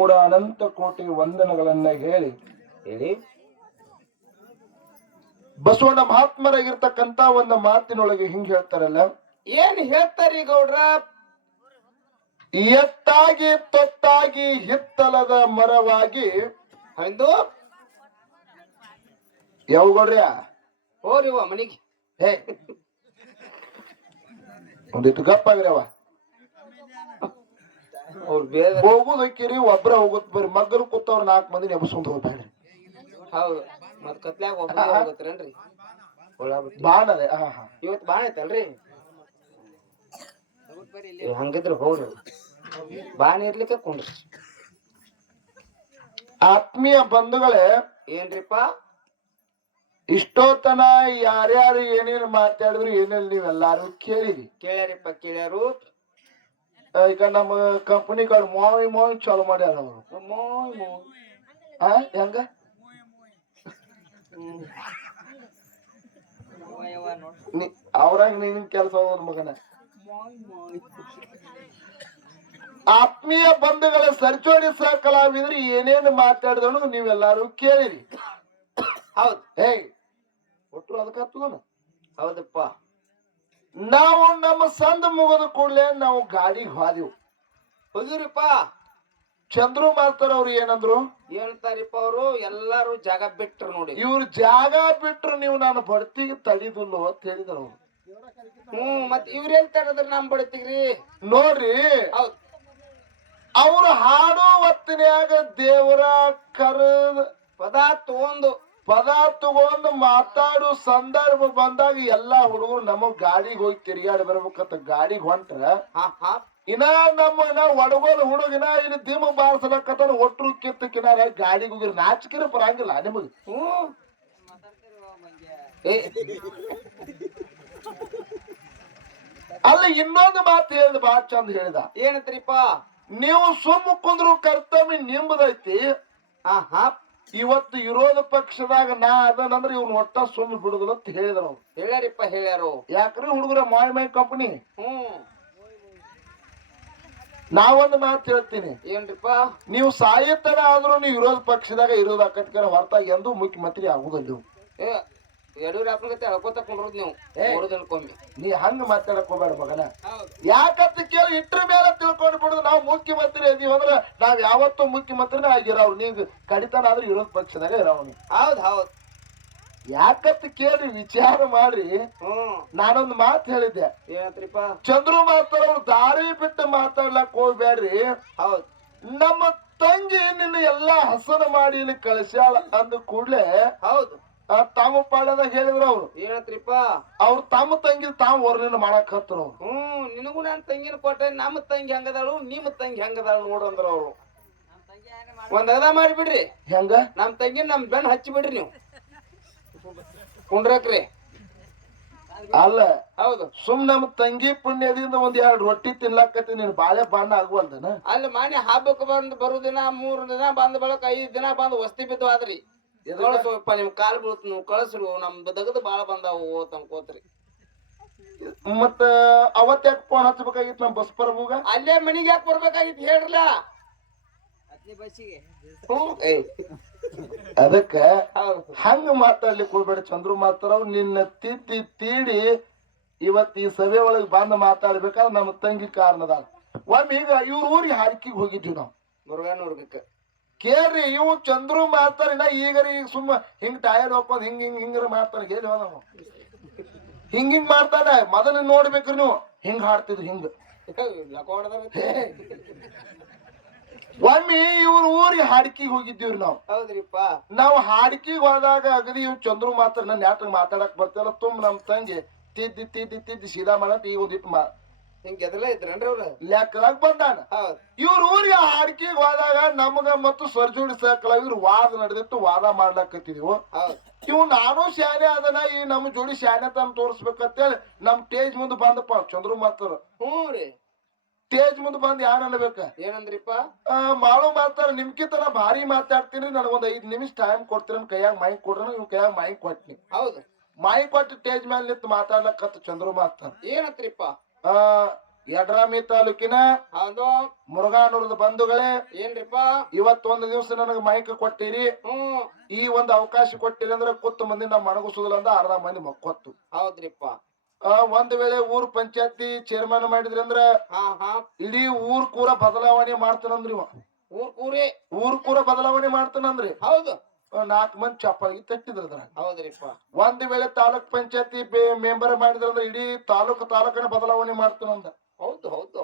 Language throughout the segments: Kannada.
ಕೂಡ ಅನಂತ ಕೋಟಿ ವಂದನಗಳನ್ನ ಹೇಳಿ. ಹೇಳಿ. ಬಸವಣ್ಣ ಮಹಾತ್ಮರಾಗಿರ್ತಕ್ಕಂತ ಒಂದು ಮಾತಿನೊಳಗೆ ಹಿಂಗ್ ಹೇಳ್ತಾರಲ್ಲ ಏನ್ ಹೇಳ್ತಾರಿ ಗೌಡ್ರ? ಎತ್ತಾಗಿ ತೊತ್ತಾಗಿ ಹಿತ್ತಲದ ಮರವಾಗಿ ಹಂದು. ಯಾವ ಗೌಡ್ರ್ಯ ಹೋರಿವ ಮನಿಗೆ. ಹೇ ಒಂದಿಟ್ಟು ಗಪ್ಪಾಗ್ರವ ಅವ್ರು ಬೇಗ ಹೋಗುದ್ ಒಬ್ರ ಹೋಗುದ್ ಬರ್ರಿ. ಮಗ್ಗಲ್ ಕೂತವ್ರ ನಾಲ್ಕು ಮಂದಿ ನೆಬಸ್ಕೊಂಡ್ ಹೋಗ್ಬೇಡ್ರಿ. ಹೌದು. ಮತ್ ಕತ್ಲ್ಯಾಗ ಒಬ್ಬ ಹೋಗತ್ರೇನ್ರಿ? ಬಾಣ ಬಾಣಲೆ ಹಾ ಹಾ. ಇವತ್ ಬಾಳ ಐತಲ್ರಿ? ಹಂಗಿದ್ರ ಹೋಗ್ರಿ. ಬಾಣ ಇರ್ಲಿಕ್ಕೆ ಕುಂಡ್ರಿ. ಆತ್ಮೀಯ ಬಂಧುಗಳೇ ಏನ್ರಿಪ್ಪ? ಇಷ್ಟೋತನ ಯಾರ್ಯಾರು ಏನೇನು ಮಾತಾಡಿದ್ರು ಏನೇನು ನೀವೆಲ್ಲಾರು ಕೇಳಿರಿ. ಕೇಳ್ಯಾರಿಪ್ಪ ಕೇಳ್ಯಾರು. ಈಗ ನಮ್ಮ ಕಂಪನಿ ಕಡೆ ಮೋಯ್ ಮೋವಿ ಚಾಲು ಮಾಡ್ಯಾರ ಅವರು ಮೋಯ್ ಮೋಯ್. ಆ ಹೆಂಗ? ಅವ್ರಾಗ ನೀನ್ ಕೆಲಸ ಹೋದ್ ಮಗನ. ಆತ್ಮೀಯ ಬಂಧುಗಳ ಸರಿಚೋಡಿಸ ಸಹ ಕಲಾವಿದ್ರು ಏನೇನು ಮಾತಾಡಿದ್ರು ನೀವೆಲ್ಲಾರು ಕೇಳಿರಿ. ಹೌದು. ಹೇಗೆ ಒಟ್ರು ಅದಕ್ಕೆ ಹತ್ತುದನ? ಹೌದಪ್ಪ. ನಾವು ನಮ್ಮ ಸಂದ ಮುಗಿದ ಕೂಡಲೇ ನಾವು ಗಾಡಿಗೆ ಹೋದೆವು. ಹೋಗಿರಿಪ್ಪ ಚಂದ್ರು ಮಾತರ ಅವ್ರು ಏನಂದ್ರು? ಹೇಳ್ತಾರಿಪ್ಪ ಅವರು ಎಲ್ಲಾರು ಜಾಗ ಬಿಟ್ರು ನೋಡಿ. ಇವ್ರು ಜಾಗ ಬಿಟ್ರು ನೀವು ನಾನು ಬಡ್ತಿಗೆ ತಡಿದಿಲ್ಲ ಅಂತ ಹೇಳಿದ್ರು ಅವ್ರು. ಹ್ಮ್ ಮತ್ ಇವ್ರ ತಗದ್ರ ನಮ್ ಬಡ್ತಿಗ್ರಿ? ನೋಡ್ರಿ ಅವ್ರು ಹಾಡೋ ಹೊತ್ತಿನ್ಯಾಗ ದೇವರ ಕರ ಪದ ತಗೊಂಡು ಪದ ತಗೊಂಡು ಮಾತಾಡೋ ಸಂದರ್ಭ ಬಂದಾಗ ಎಲ್ಲಾ ಹುಡುಗರು ನಮಗ್ ಗಾಡಿಗೆ ಹೋಗಿ ತಿರುಗಾಡಿ ಬರ್ಬೇಕಂತ ಗಾಡಿಗೆ ಹೊಂಟ್ರ. ಹಾ ಹಾ. ಇನ್ನ ನಮ್ಮ ಒಡಗೋಲ್ ಹುಡುಗಿನ ಇಲ್ಲಿ ದಿಮ್ ಬಾರ್ಸಲಕತ್ತಾರ ಒಟ್ರು ಕಿತ್ತ ಕಿನಾರ ಗಾಡಿಗೆ ಹೋಗಿರ್ ನಾಚಿಕಿರ ಬರಂಗಿಲ್ಲ ನಿಮಗ್. ಅಲ್ಲ ಇನ್ನೊಂದು ಮಾತು ಹೇಳಿದ ಬಾ ಚಂದ ಹೇಳಿದ. ಏನತ್ರಿಪ್ಪ? ನೀವು ಸುಮ್ಮ ಕುಂದ್ರು ಕರ್ತವ್ಯ ನಿಂಬದೈತಿ. ಆ ಹಾ. ಇವತ್ತು ವಿರೋಧ ಪಕ್ಷದಾಗ ನಾ ಅದನಂದ್ರೆ ಇವ್ನ ಒಟ್ಟ ಸುಮ್ಮ ಬಿಡುದಿಲ್ಲ ಅಂತ ಹೇಳಿದ್ರು ಅವ್ರು. ಹೇಳ್ಯಾರಿಪ್ಪ ಹೇಳ್ಯಾರು. ಯಾಕ್ರಿ ಹುಡುಗರ ಮಾಯ್ ಮೈ ಕಂಪನಿ ಹ್ಮ್. ನಾವೊಂದು ಮಾತು ಹೇಳ್ತೀನಿ. ಏನ್ರಿಪ್ಪ? ನೀವು ಸಾಹಿತ್ಯನ ಆದ್ರೂ ನೀವು ವಿರೋಧ ಪಕ್ಷದಾಗ ಇರೋದು ಕಟ್ಕರ ಹೊರತಾಗಿ ಎಂದು ಮುಖ್ಯಮಂತ್ರಿ ಆಗುದಿಲ್ಲ ನೀವು. ಯಡಿಯೂರಪ್ಪನ ಗತೆ ಹೇಳ್ಕೊತ ಕುಂಡ್ರದ್ ನೀವು. ಏ. ಮೂರು ದಿನಕ್ಕೊಮ್ಮೆ ನೀ ಹಂಗ ಮಾತಾಡಕ್ ಹೋಗ್ಬೇಡ ಮಗನ. ಯಾಕಂತ ಕೇಳಿ ಇಟ್ರ ಮೇಲೆ ತಿಳ್ಕೊಂಡು ಬಿಡುದು ನಾವು ಮುಖ್ಯಮಂತ್ರಿ ಇದೀವಿ ಅಂದ್ರ ನಾವ್ ಯಾವತ್ತೂ ಮುಖ್ಯಮಂತ್ರಿನ ಆಗಿರೋರು. ನೀವು ಕಡಿತನ ಆದ್ರೆ ವಿರೋಧ ಪಕ್ಷದಾಗ ಇರೋನು. ಹೌದ್ ಹೌದ್. ಯಾಕಂತ ಕೇಳಿ ವಿಚಾರ ಮಾಡ್ರಿ ನಾನೊಂದು ಮಾತು ಹೇಳಿದ್ದೆ. ಏನತ್ರಿಪ್ಪ? ಚಂದ್ರು ಅವ್ರು ದಾರಿ ಬಿಟ್ಟು ಮಾತಾಡ್ಲಕ್ ಹೋಗ್ಬೇಡ್ರಿ ಹೌದ್. ನಮ್ಮ ತಂಗಿ ನಿನ್ನ ಎಲ್ಲಾ ಹಸನ ಮಾಡಿ ಇಲ್ಲಿ ಕಳಿಸ್ಯಾಳ ಅಂದ ಕೂಡ್ಲೆ ಹೌದು. ತಮ್ಮ ಪಾಳ್ಯದಾಗ ಹೇಳಿದ್ರು ಅವ್ರು. ಹೇಳತ್ರಿಪ್ಪ ಅವ್ರು ತಮ್ಮ ತಂಗಿ ತಾವು ವರ್ಣನೆ ಮಾಡಕ್ ಹತ್ರ ಅವ್ರು. ಹ್ಮ್ ನಿನಗೂ ನನ್ ತಂಗಿನ ಕೊಟ್ಟೆ ನಮ್ಮ ತಂಗಿ ಹೆಂಗದಾಳು ನಿಮ್ಮ ತಂಗಿ ಹೆಂಗದಾಳು ನೋಡು ಅಂದ್ರ ಅವ್ರು. ಒಂದ್ ಅದ ಮಾಡಿಬಿಡ್ರಿ ಹೆಂಗ? ನಮ್ ತಂಗಿ ನಮ್ ಬೆನ್ ಹಚ್ಚಿ ಬಿಡ್ರಿ ನೀವು. ಕುಂಡ್ರಕ್ರಿ. ಅಲ್ಲ ಹೌದು. ಸುಮ್ ನಮ್ಮ ತಂಗಿ ಪುಣ್ಯದಿಂದ ಒಂದ್ ಎರಡು ರೊಟ್ಟಿ ತಿನ್ಲಾಕತಿ ನೀನ್ ಬಾಳೆ ಬಣ್ಣ ಆಗುವಲ್ದನ ಅಲ್ಲಿ ಮಾನ್ಯ ಹಬ್ಬಕ್ಕೆ ಬಂದ್ ಬರು ದಿನ ಮೂರ್ ದಿನ ಬಂದ್ ಬಳಕ ಐದ್ ದಿನ ಬಂದ್ ವಸ್ತಿ ಬಿದ್ದು ಆದ್ರಿ. ಕಳ್ಸಪ್ಪ ನಿಮ್ ಕಾಲ್ ಬೀಳ್ತ ನೀವು ಕಳ್ಸ್ರು. ನಮ್ ದಗದ ಬಾಳ ಬಂದಾವು ತಂಕೋತ್ರಿ ಮತ್ತ ಅವತ್ ಯಾಕೆ ಫೋನ್ ಹಚ್ಬೇಕಾಗಿತ್ತು ನಮ್ ಬಸ್ ಪ್ರಭುಗ ಅಲ್ಲೇ ಮನಿಗೆ ಯಾಕೆ ಬರ್ಬೇಕಾಗಿತ್ತು ಹೇಳ್ರಲ್ಲ. ಅದಕ್ಕ ಹಂಗ ಮಾತಾಡ್ಲಿಕ್ಕೆ ಹೋಗ್ಬೇಡ ಚಂದ್ರು ಮಾತಾರ ನಿನ್ನ ತಿದ್ದಿ ತೀಡಿ ಇವತ್ ಈ ಸಭೆ ಒಳಗೆ ಬಂದ್ ಮಾತಾಡ್ಬೇಕಾದ್ರೆ ನಮ್ಮ ತಂಗಿ ಕಾರಣದ ಒಮ್ಮೆ ಈಗ ಇವ್ರ ಊರಿಗೆ ಹಾರಿಕೆಗೆ ಹೋಗಿದ್ವಿ ನಾವು. ಮುರುಘಾನೂರ್ಗಕ್ಕ. ಕೇಳ್ರಿ ಇವು ಚಂದ್ರು ಮಾತಾರಿನ ಈಗ ಈಗ ಸುಮ್ಮ ಹಿಂಗ್ ಟಯರ್ ಹಾಕೊಂಡ್ ಹಿಂಗ್ ಹಿಂಗ್ ಹಿಂಗ್ರ ಮಾಡ್ತಾನೆ ಎಲ್ಲಿ ನಾವು ಹಿಂಗ್ ಹಿಂಗ್ ಮಾಡ್ತಾನೆ. ಮೊದಲು ನೋಡ್ಬೇಕ್ರಿ ನೀವು. ಹಿಂಗ್ ಹಾಡ್ತಿದ್ರು ಹಿಂಗ್. ಒಮ್ಮೆ ಇವ್ರ ಊರಿಗೆ ಹಾಡಿಕೆಗೆ ಹೋಗಿದ್ದೀವ್ರಿ ನಾವು. ಹೌದ್ರಿಪ್ಪ. ನಾವು ಹಾಡಿಕೆಗೆ ಹೋದಾಗ ಅಗದಿ ಇವ್ ಚಂದ್ರು ಮಾತ್ರ ನನ್ನ ಯಾತ್ರ ಮಾತಾಡಕ್ ಬರ್ತಾರ ತುಂಬ ನಮ್ ತಂಗಿ ತಿದ್ದಿ ತಿದ್ದಿ ತಿದ್ದಿ ಸೀದಾ ಮಾಡಕ್ ಈಗ ಒಂದಿಟ್ಟು ಮಾ ಹಿಂಗ ಎದಲ್ಲ ಇದ್ರನ್ರಿ ಅವ್ರ? ಲೆಕ್ಕದಾಗ ಬಂದಾನ. ಹೌದ್. ಇವ್ರ ಊರಿಗೆ ಹಾಡಿಕೆಗೆ ಹೋದಾಗ ನಮಗ ಮತ್ತು ಸರ್ಜೋಡಿ ಸಹ ಕಲಾವಿದ್ರು ವಾದ ನಡೆದಿತ್ತು ವಾದ ಮಾಡ್ಲಕತ್ತಿದ್ವು ಹೌದ್. ಇವ್ ನಾನು ಶಾನೆ ಅದನ ಈ ನಮ್ ಜೋಡಿ ಶಾನೆ ತಮ್ಮ ತೋರಿಸ್ಬೇಕಂತೇಳಿ ನಮ್ ತೇಜ್ ಮುಂದೆ ಬಂದಪ್ಪ ಚಂದ್ರು ಮಾತಾರ. ಹ್ಞೂ ರೀ. ಟೇಜ್ ಮುಂದೆ ಬಂದ್ ಯಾರ ಅನ್ಬೇಕ? ಏನಂದ್ರಿಪ್ಪ? ಆ, ಮಾಡು ಮಾತಾರ ನಿಮ್ಕಿತನ ಭಾರಿ ಮಾತಾಡ್ತೀನಿ ನನಗೊಂದ್ ಐದ್ ನಿಮಿಷ ಟೈಮ್ ಕೊಡ್ತೀರ ಕೈಯಾಗ ಮೈಕ್ ಕೊಡ್ರ ಇವ್ ಕೈಯಾಗ ಮೈಕ್ ಕೊಟ್ನಿ. ಹೌದು. ಮೈಕ್ ಕೊಟ್ಟು ಟೇಜ್ ಮೇಲೆ ನಿಂತು ಮಾತಾಡ್ಲಕತ್ತ ಚಂದ್ರು ಮಾತಾರ. ಏನತ್ರಿಪ್ಪ? ಆ ಯಡ್ರಾಮಿ ತಾಲೂಕಿನ ಹೌದು. ಮುರುಘಾನೂರದ ಬಂಧುಗಳೇ ಏನ್ರಿಪ್ಪ? ಇವತ್ತೊಂದು ದಿವಸ ನನಗೆ ಮೈಕ್ ಕೊಟ್ಟಿರಿ. ಹ್ಮ್ ಈ ಒಂದು ಅವಕಾಶ ಕೊಟ್ಟಿರಿ ಅಂದ್ರೆ ಕುತ್ತು ಮಂದಿ ನಮ್ಮ ಮಣಗುಸುದಿಲ್ಲ ಅಂದ್ರೆ ಅರ್ಧ ಮಂದಿ ಮಕ್ಕೊತ್ತು ಹೌದ್ರಿಪ್ಪ. ಆ, ಒಂದ್ ವೇಳೆ ಊರ್ ಪಂಚಾಯತಿ ಚೇರ್ಮನ್ ಮಾಡಿದ್ರಿ ಅಂದ್ರ ಹಾ ಹಾ. ಇಡೀ ಊರ್ ಕೂರ ಬದಲಾವಣೆ ಮಾಡ್ತಾನಂದ್ರಿ ಇವ. ಊರ್ ಕೂರೇ? ಊರ್ ಕೂರ ಬದಲಾವಣೆ ಮಾಡ್ತಾನಂದ್ರಿ. ಹೌದು. ನಾಲ್ಕು ಮಂದಿ ಚಪ್ಪಾಳಿಗೆ ತಟ್ಟಿದ್ರ ಅದ್ರ ಹೌದ್ರಿಪ್ಪ. ಒಂದ್ ವೇಳೆ ತಾಲೂಕ್ ಪಂಚಾಯತಿ ಮೆಂಬರ್ ಮಾಡಿದ್ರಂದ್ರ ಇಡೀ ತಾಲೂಕು ತಾಲೂಕನ ಬದಲಾವಣೆ ಮಾಡ್ತಾನಂದ ಹೌದು ಹೌದು.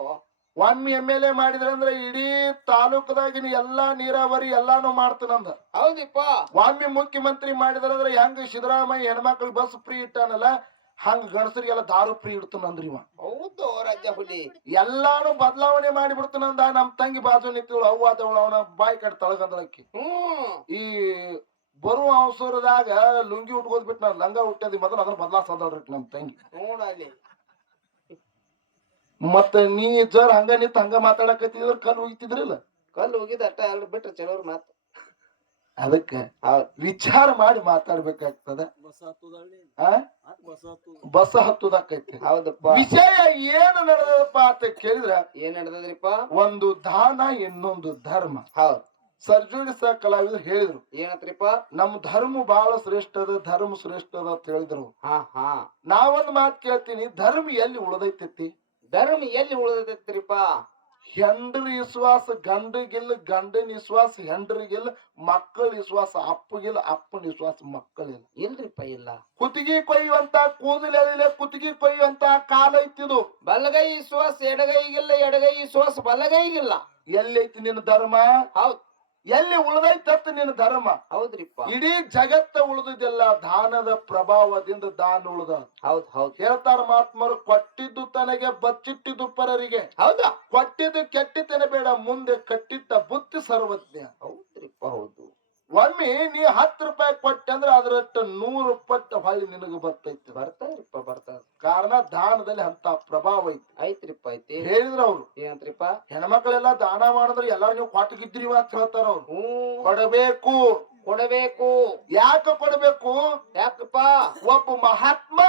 ಒಮ್ಮೆ ಎಂ ಎಲ್ ಎ ಮಾಡಿದ್ರಂದ್ರ ಇಡೀ ತಾಲೂಕದಾಗಿನ ಎಲ್ಲಾ ನೀರಾವರಿ ಎಲ್ಲಾನು ಮಾಡ್ತಾನಂದ ಹೌದಿಪ್ಪ. ಒಮ್ಮೆ ಮುಖ್ಯಮಂತ್ರಿ ಮಾಡಿದ್ರಂದ್ರ ಹೆಂಗ್ ಸಿದ್ದರಾಮಯ್ಯ ಹೆಣ್ಮಕ್ಳು ಬಸ್ ಫ್ರೀ ಇಟ್ಟಾನಲ್ಲ ಹಂಗ ಗಣಸರಿಗೆಲ್ಲ ದಾರು ಫ್ರೀ ಇಡ್ತಾನಂದ್ರಿ ಇವ. ಹೌದು ರಾಜ ಹುಲಿ. ಎಲ್ಲಾನು ಬದಲಾವಣೆ ಮಾಡಿಬಿಡ್ತಾನಂದ ನಮ್ ತಂಗಿ ಬಾಜು ನಿಂತಿಳು ಅವ್ವ ಆದವಳು ಅವನ ಬಾಯಿ ಕಟ್ ತಳಗಂದಳಕ್ಕಿ. ಹ್ಮ್. ಈ ಬರುವ ಅವಸರದಾಗ ಲುಂಗಿ ಉಟ್ಕೋದ್ ಬಿಟ್ಟು ನಾನು ಲಂಗ ಹುಟ್ಟದಿ ಮೊದಲು ಅದನ್ನ ಬದಲಾಸದಳ್ರಿ ನಮ್ ತಂಗಿ. ನೋಡಲ್ಲಿ ಮತ್ತ ನೀ ಜರ್ ಹಂಗ ನಿಂತ ಹಂಗ ಮಾತಾಡಕತ್ತಿದ್ರ ಕಲ್ ಹೋಗಿತ್ತಿದ್ರಿಲ್ಲ ಕಲ್ಲು ಹೋಗಿದ ಅಟ್ಟ ಎರಡು ಬಿಟ್ರೆ ಚಲೋರ್ ಮಾತು. ಅದಕ್ಕ ವಿಚಾರ ಮಾಡಿ ಮಾತಾಡ್ಬೇಕಾಗ್ತದ? ಬಸ ಹತ್ತುದಕ್ಕೈತಿ ಹೌದಪ್ಪ. ವಿಷಯ ಏನು ನಡೆದಪ್ಪ ಅಂತ ಕೇಳಿದ್ರ? ಏನ್ ನಡೆದ್ರಿಪ್ಪ ಒಂದು ದಾನ ಇನ್ನೊಂದು ಧರ್ಮ. ಹೌದು. ಸರ್ಜುಡಿ ಸಹ ಕಲಾವಿದ್ರು ಹೇಳಿದ್ರು. ಏನತ್ರಿಪ್ಪ? ನಮ್ ಧರ್ಮ ಬಹಳ ಶ್ರೇಷ್ಠ ಅದ ಧರ್ಮ ಶ್ರೇಷ್ಠ ಅದ ಅಂತ ಹೇಳಿದ್ರು. ಹಾ ಹಾ. ನಾವೊಂದ್ ಮಾತು ಕೇಳ್ತೀನಿ ಧರ್ಮ ಎಲ್ಲಿ ಉಳದೈತಿ ಧರ್ಮ ಎಲ್ಲಿ ಉಳಿದೈತ್ರಿಪ್ಪ ಹೆಂಡ್ರ ವಿಶ್ವಾಸ ಗಂಡಗಿಲ್ಲ ಗಂಡನ ವಿಶ್ವಾಸ ಹೆಂಡ್ರಿಗಿಲ್ಲ ಮಕ್ಕಳ ವಿಶ್ವಾಸ ಅಪ್ಪಗಿಲ್ಲ ಅಪ್ಪನ ವಿಶ್ವಾಸ ಮಕ್ಕಳಿಲ್ಲ. ಇಲ್ರಿಪ್ಪ ಇಲ್ಲ. ಕುತ್ತಿಗೆ ಕೊಯ್ಯುವಂತ ಕೂದಲು ಎಳಿಲೆ ಕುತ್ತಿಗೆ ಕೊಯ್ಯುವಂತ ಕಾಲ ಐತಿದು ಬಲಗೈ ವಿಶ್ವಾಸ ಎಡಗೈಗಿಲ್ಲ ಎಡಗೈ ವಿಶ್ವಾಸ ಬಲಗೈಗಿಲ್ಲ. ಎಲ್ಲೈತಿ ನಿನ್ನ ಧರ್ಮ? ಹೌದ್. ಎಲ್ಲಿ ಉಳ್ದೈತತ್ ನಿನ್ನ ಧರ್ಮ? ಹೌದ್ರಿಪ್ಪ. ಇಡೀ ಜಗತ್ತ ಉಳಿದಿದ್ದೆಲ್ಲ ದಾನದ ಪ್ರಭಾವದಿಂದ ದಾನ ಉಳಿದ. ಹೌದ್ ಹೌದ್. ಹೇಳ್ತಾರ ಮಹಾತ್ಮರು ಕೊಟ್ಟಿದ್ದು ತನಗೆ ಬಚ್ಚಿಟ್ಟಿದ್ದು ಪರರಿಗೆ. ಹೌದಾ? ಕೊಟ್ಟಿದ್ದು ಕೆಟ್ಟಿತನ ಬೇಡ ಮುಂದೆ ಕಟ್ಟಿದ್ದ ಬುತ್ತಿ ಸರ್ವಜ್ಞ. ಹೌದ್ರಿಪ್ಪ ಹೌದು. ಒಮ್ಮೆ ನೀ ಹತ್ತು ರೂಪಾಯಿ ಕೊಟ್ಟೆ ಅಂದ್ರೆ ಅದರಷ್ಟು ನೂರು ಪಟ್ಟು ಹೊಳ್ಳಿ ನಿನಗೆ ಬರ್ತೈತಿ. ಬರ್ತಾ ಇರಪ್ಪ ಬರ್ತಾ ಕಾರಣ ದಾನದಲ್ಲಿ ಅಂತ ಪ್ರಭಾವ ಐತಿ. ಐತ್ರಿಪ್ಪ ಐತಿ. ಹೇಳಿದ್ರ ಅವ್ರು. ಏನಂತ್ರಿಪ್ಪ ಹೆಣ್ಮಕ್ಳೆಲ್ಲ ದಾನ ಮಾಡಿದ್ರೆ ಎಲ್ಲಾರು ನೀವು ಕೊಟ್ಟಗಿದ್ರಿ ಅಂತ ಹೇಳ್ತಾರ ಅವ್ರು. ಕೊಡಬೇಕು. ಕೊಡಬೇಕು. ಯಾಕೆ ಕೊಡಬೇಕು? ಯಾಕಪ್ಪ? ಒಬ್ಬ ಮಹಾತ್ಮ.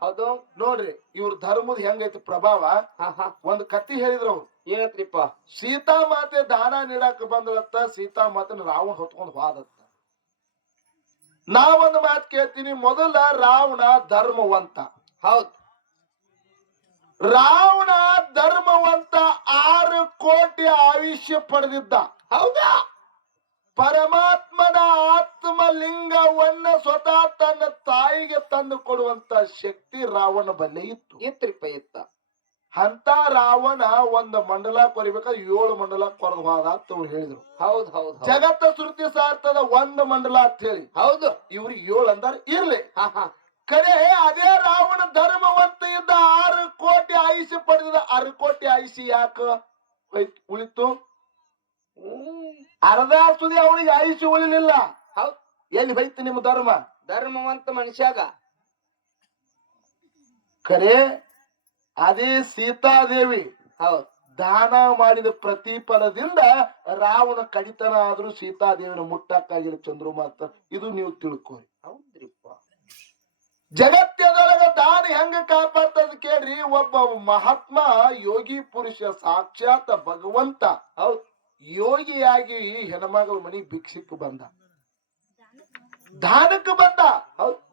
ಹೌದು. ನೋಡ್ರಿ ಇವ್ರ ಧರ್ಮದ ಹೆಂಗೈತಿ ಪ್ರಭಾವ? ಹಾ ಹಾ. ಒಂದ್ ಕತ್ತಿ ಹೇಳಿದ್ರು ಅವ್ರು. ಏನಂತ್ರಿಪ್ಪ? ಸೀತಾ ಮಾತೆ ದಾನ ನೀಡಾಕ ಬಂದಳತ್ತ ಸೀತಾ ಮಾತನ ರಾವಣ ಹೊತ್ಕೊಂಡ್ ಹೋದತ್ತ. ನಾವೊಂದು ಮಾತು ಕೇಳ್ತೀನಿ ಮೊದಲ ರಾವಣ ಧರ್ಮವಂತ. ಹೌದ್. ರಾವಣ ಧರ್ಮವಂತ ಆರು ಕೋಟಿ ಆಯುಷ್ಯ ಪಡೆದಿದ್ದ. ಹೌದಾ? ಪರಮಾತ್ಮನ ಆತ್ಮಲಿಂಗವನ್ನ ಸ್ವತಃ ತನ್ನ ತಾಯಿಗೆ ತಂದು ಕೊಡುವಂತ ಶಕ್ತಿ ರಾವಣ ಬಲ್ಲೆ ಇತ್ತು. ಇತ್ರಿಪ್ಪ ಇತ್ತ. ಅಂತ ರಾವಣ ಒಂದು ಮಂಡಲ ಕೊರಿಬೇಕಾದ್ರೆ ಏಳು ಮಂಡಲ ಕೊರದು ಹೋದ ಅಂತ ಹೇಳಿದ್ರು. ಹೌದ್ ಹೌದ್. ಜಗತ್ತ ಶ್ರುತಿ ಸಾರ್ತದ ಒಂದ್ ಮಂಡಲ ಅಂತ ಹೇಳಿ. ಹೌದು. ಇವ್ರಿಗೆ ಏಳು ಅಂದಾರ ಇರ್ಲಿ. ಕರೆ ಅದೇ ರಾವಣ ಧರ್ಮವಂತ ಇದ್ದ ಆರು ಕೋಟಿ ಐಸಿ ಪಡೆದ ಆರು ಕೋಟಿ ಐಸಿ ಯಾಕ ಉಳಿತು. ಅರ್ಧ ಸುದಿ ಅವನಿಗೆ ಐಸಿ ಉಳಿಲಿಲ್ಲ. ಹೌದ್. ಎಲ್ಲಿ ಬೈತು ನಿಮ್ಮ ಧರ್ಮ? ಧರ್ಮವಂತ ಮನುಷ್ಯಾಗ. ಖರೆ ಅದೇ ಸೀತಾದೇವಿ. ಹೌದು. ದಾನ ಮಾಡಿದ ಪ್ರತಿಫಲದಿಂದ ರಾವಣ ಕಡಿತನ ಆದ್ರೂ ಸೀತಾದೇವಿನ ಮುಟ್ಟಕ್ಕಾಗಿಲ್ಲ ಚಂದ್ರಮಾತ ಇದು ನೀವು ತಿಳ್ಕೊರಿ ಹೌದ್ರಿಪ್ಪ. ಜಗತ್ತದೊಳಗ ದಾನ ಹೆಂಗ ಕಾಪಾಡ್ತದ ಕೇಳ್ರಿ ಒಬ್ಬ ಮಹಾತ್ಮ ಯೋಗಿ ಪುರುಷ ಸಾಕ್ಷಾತ್ ಭಗವಂತ. ಹೌದ್. ಯೋಗಿಯಾಗಿ ಹೆಣ್ಮಗಳ ಮನಿ ಭಿಕ್ಷಕ್ಕೆ ಬಂದ. ದಾನಕ್ಕೆ ಬಂದ.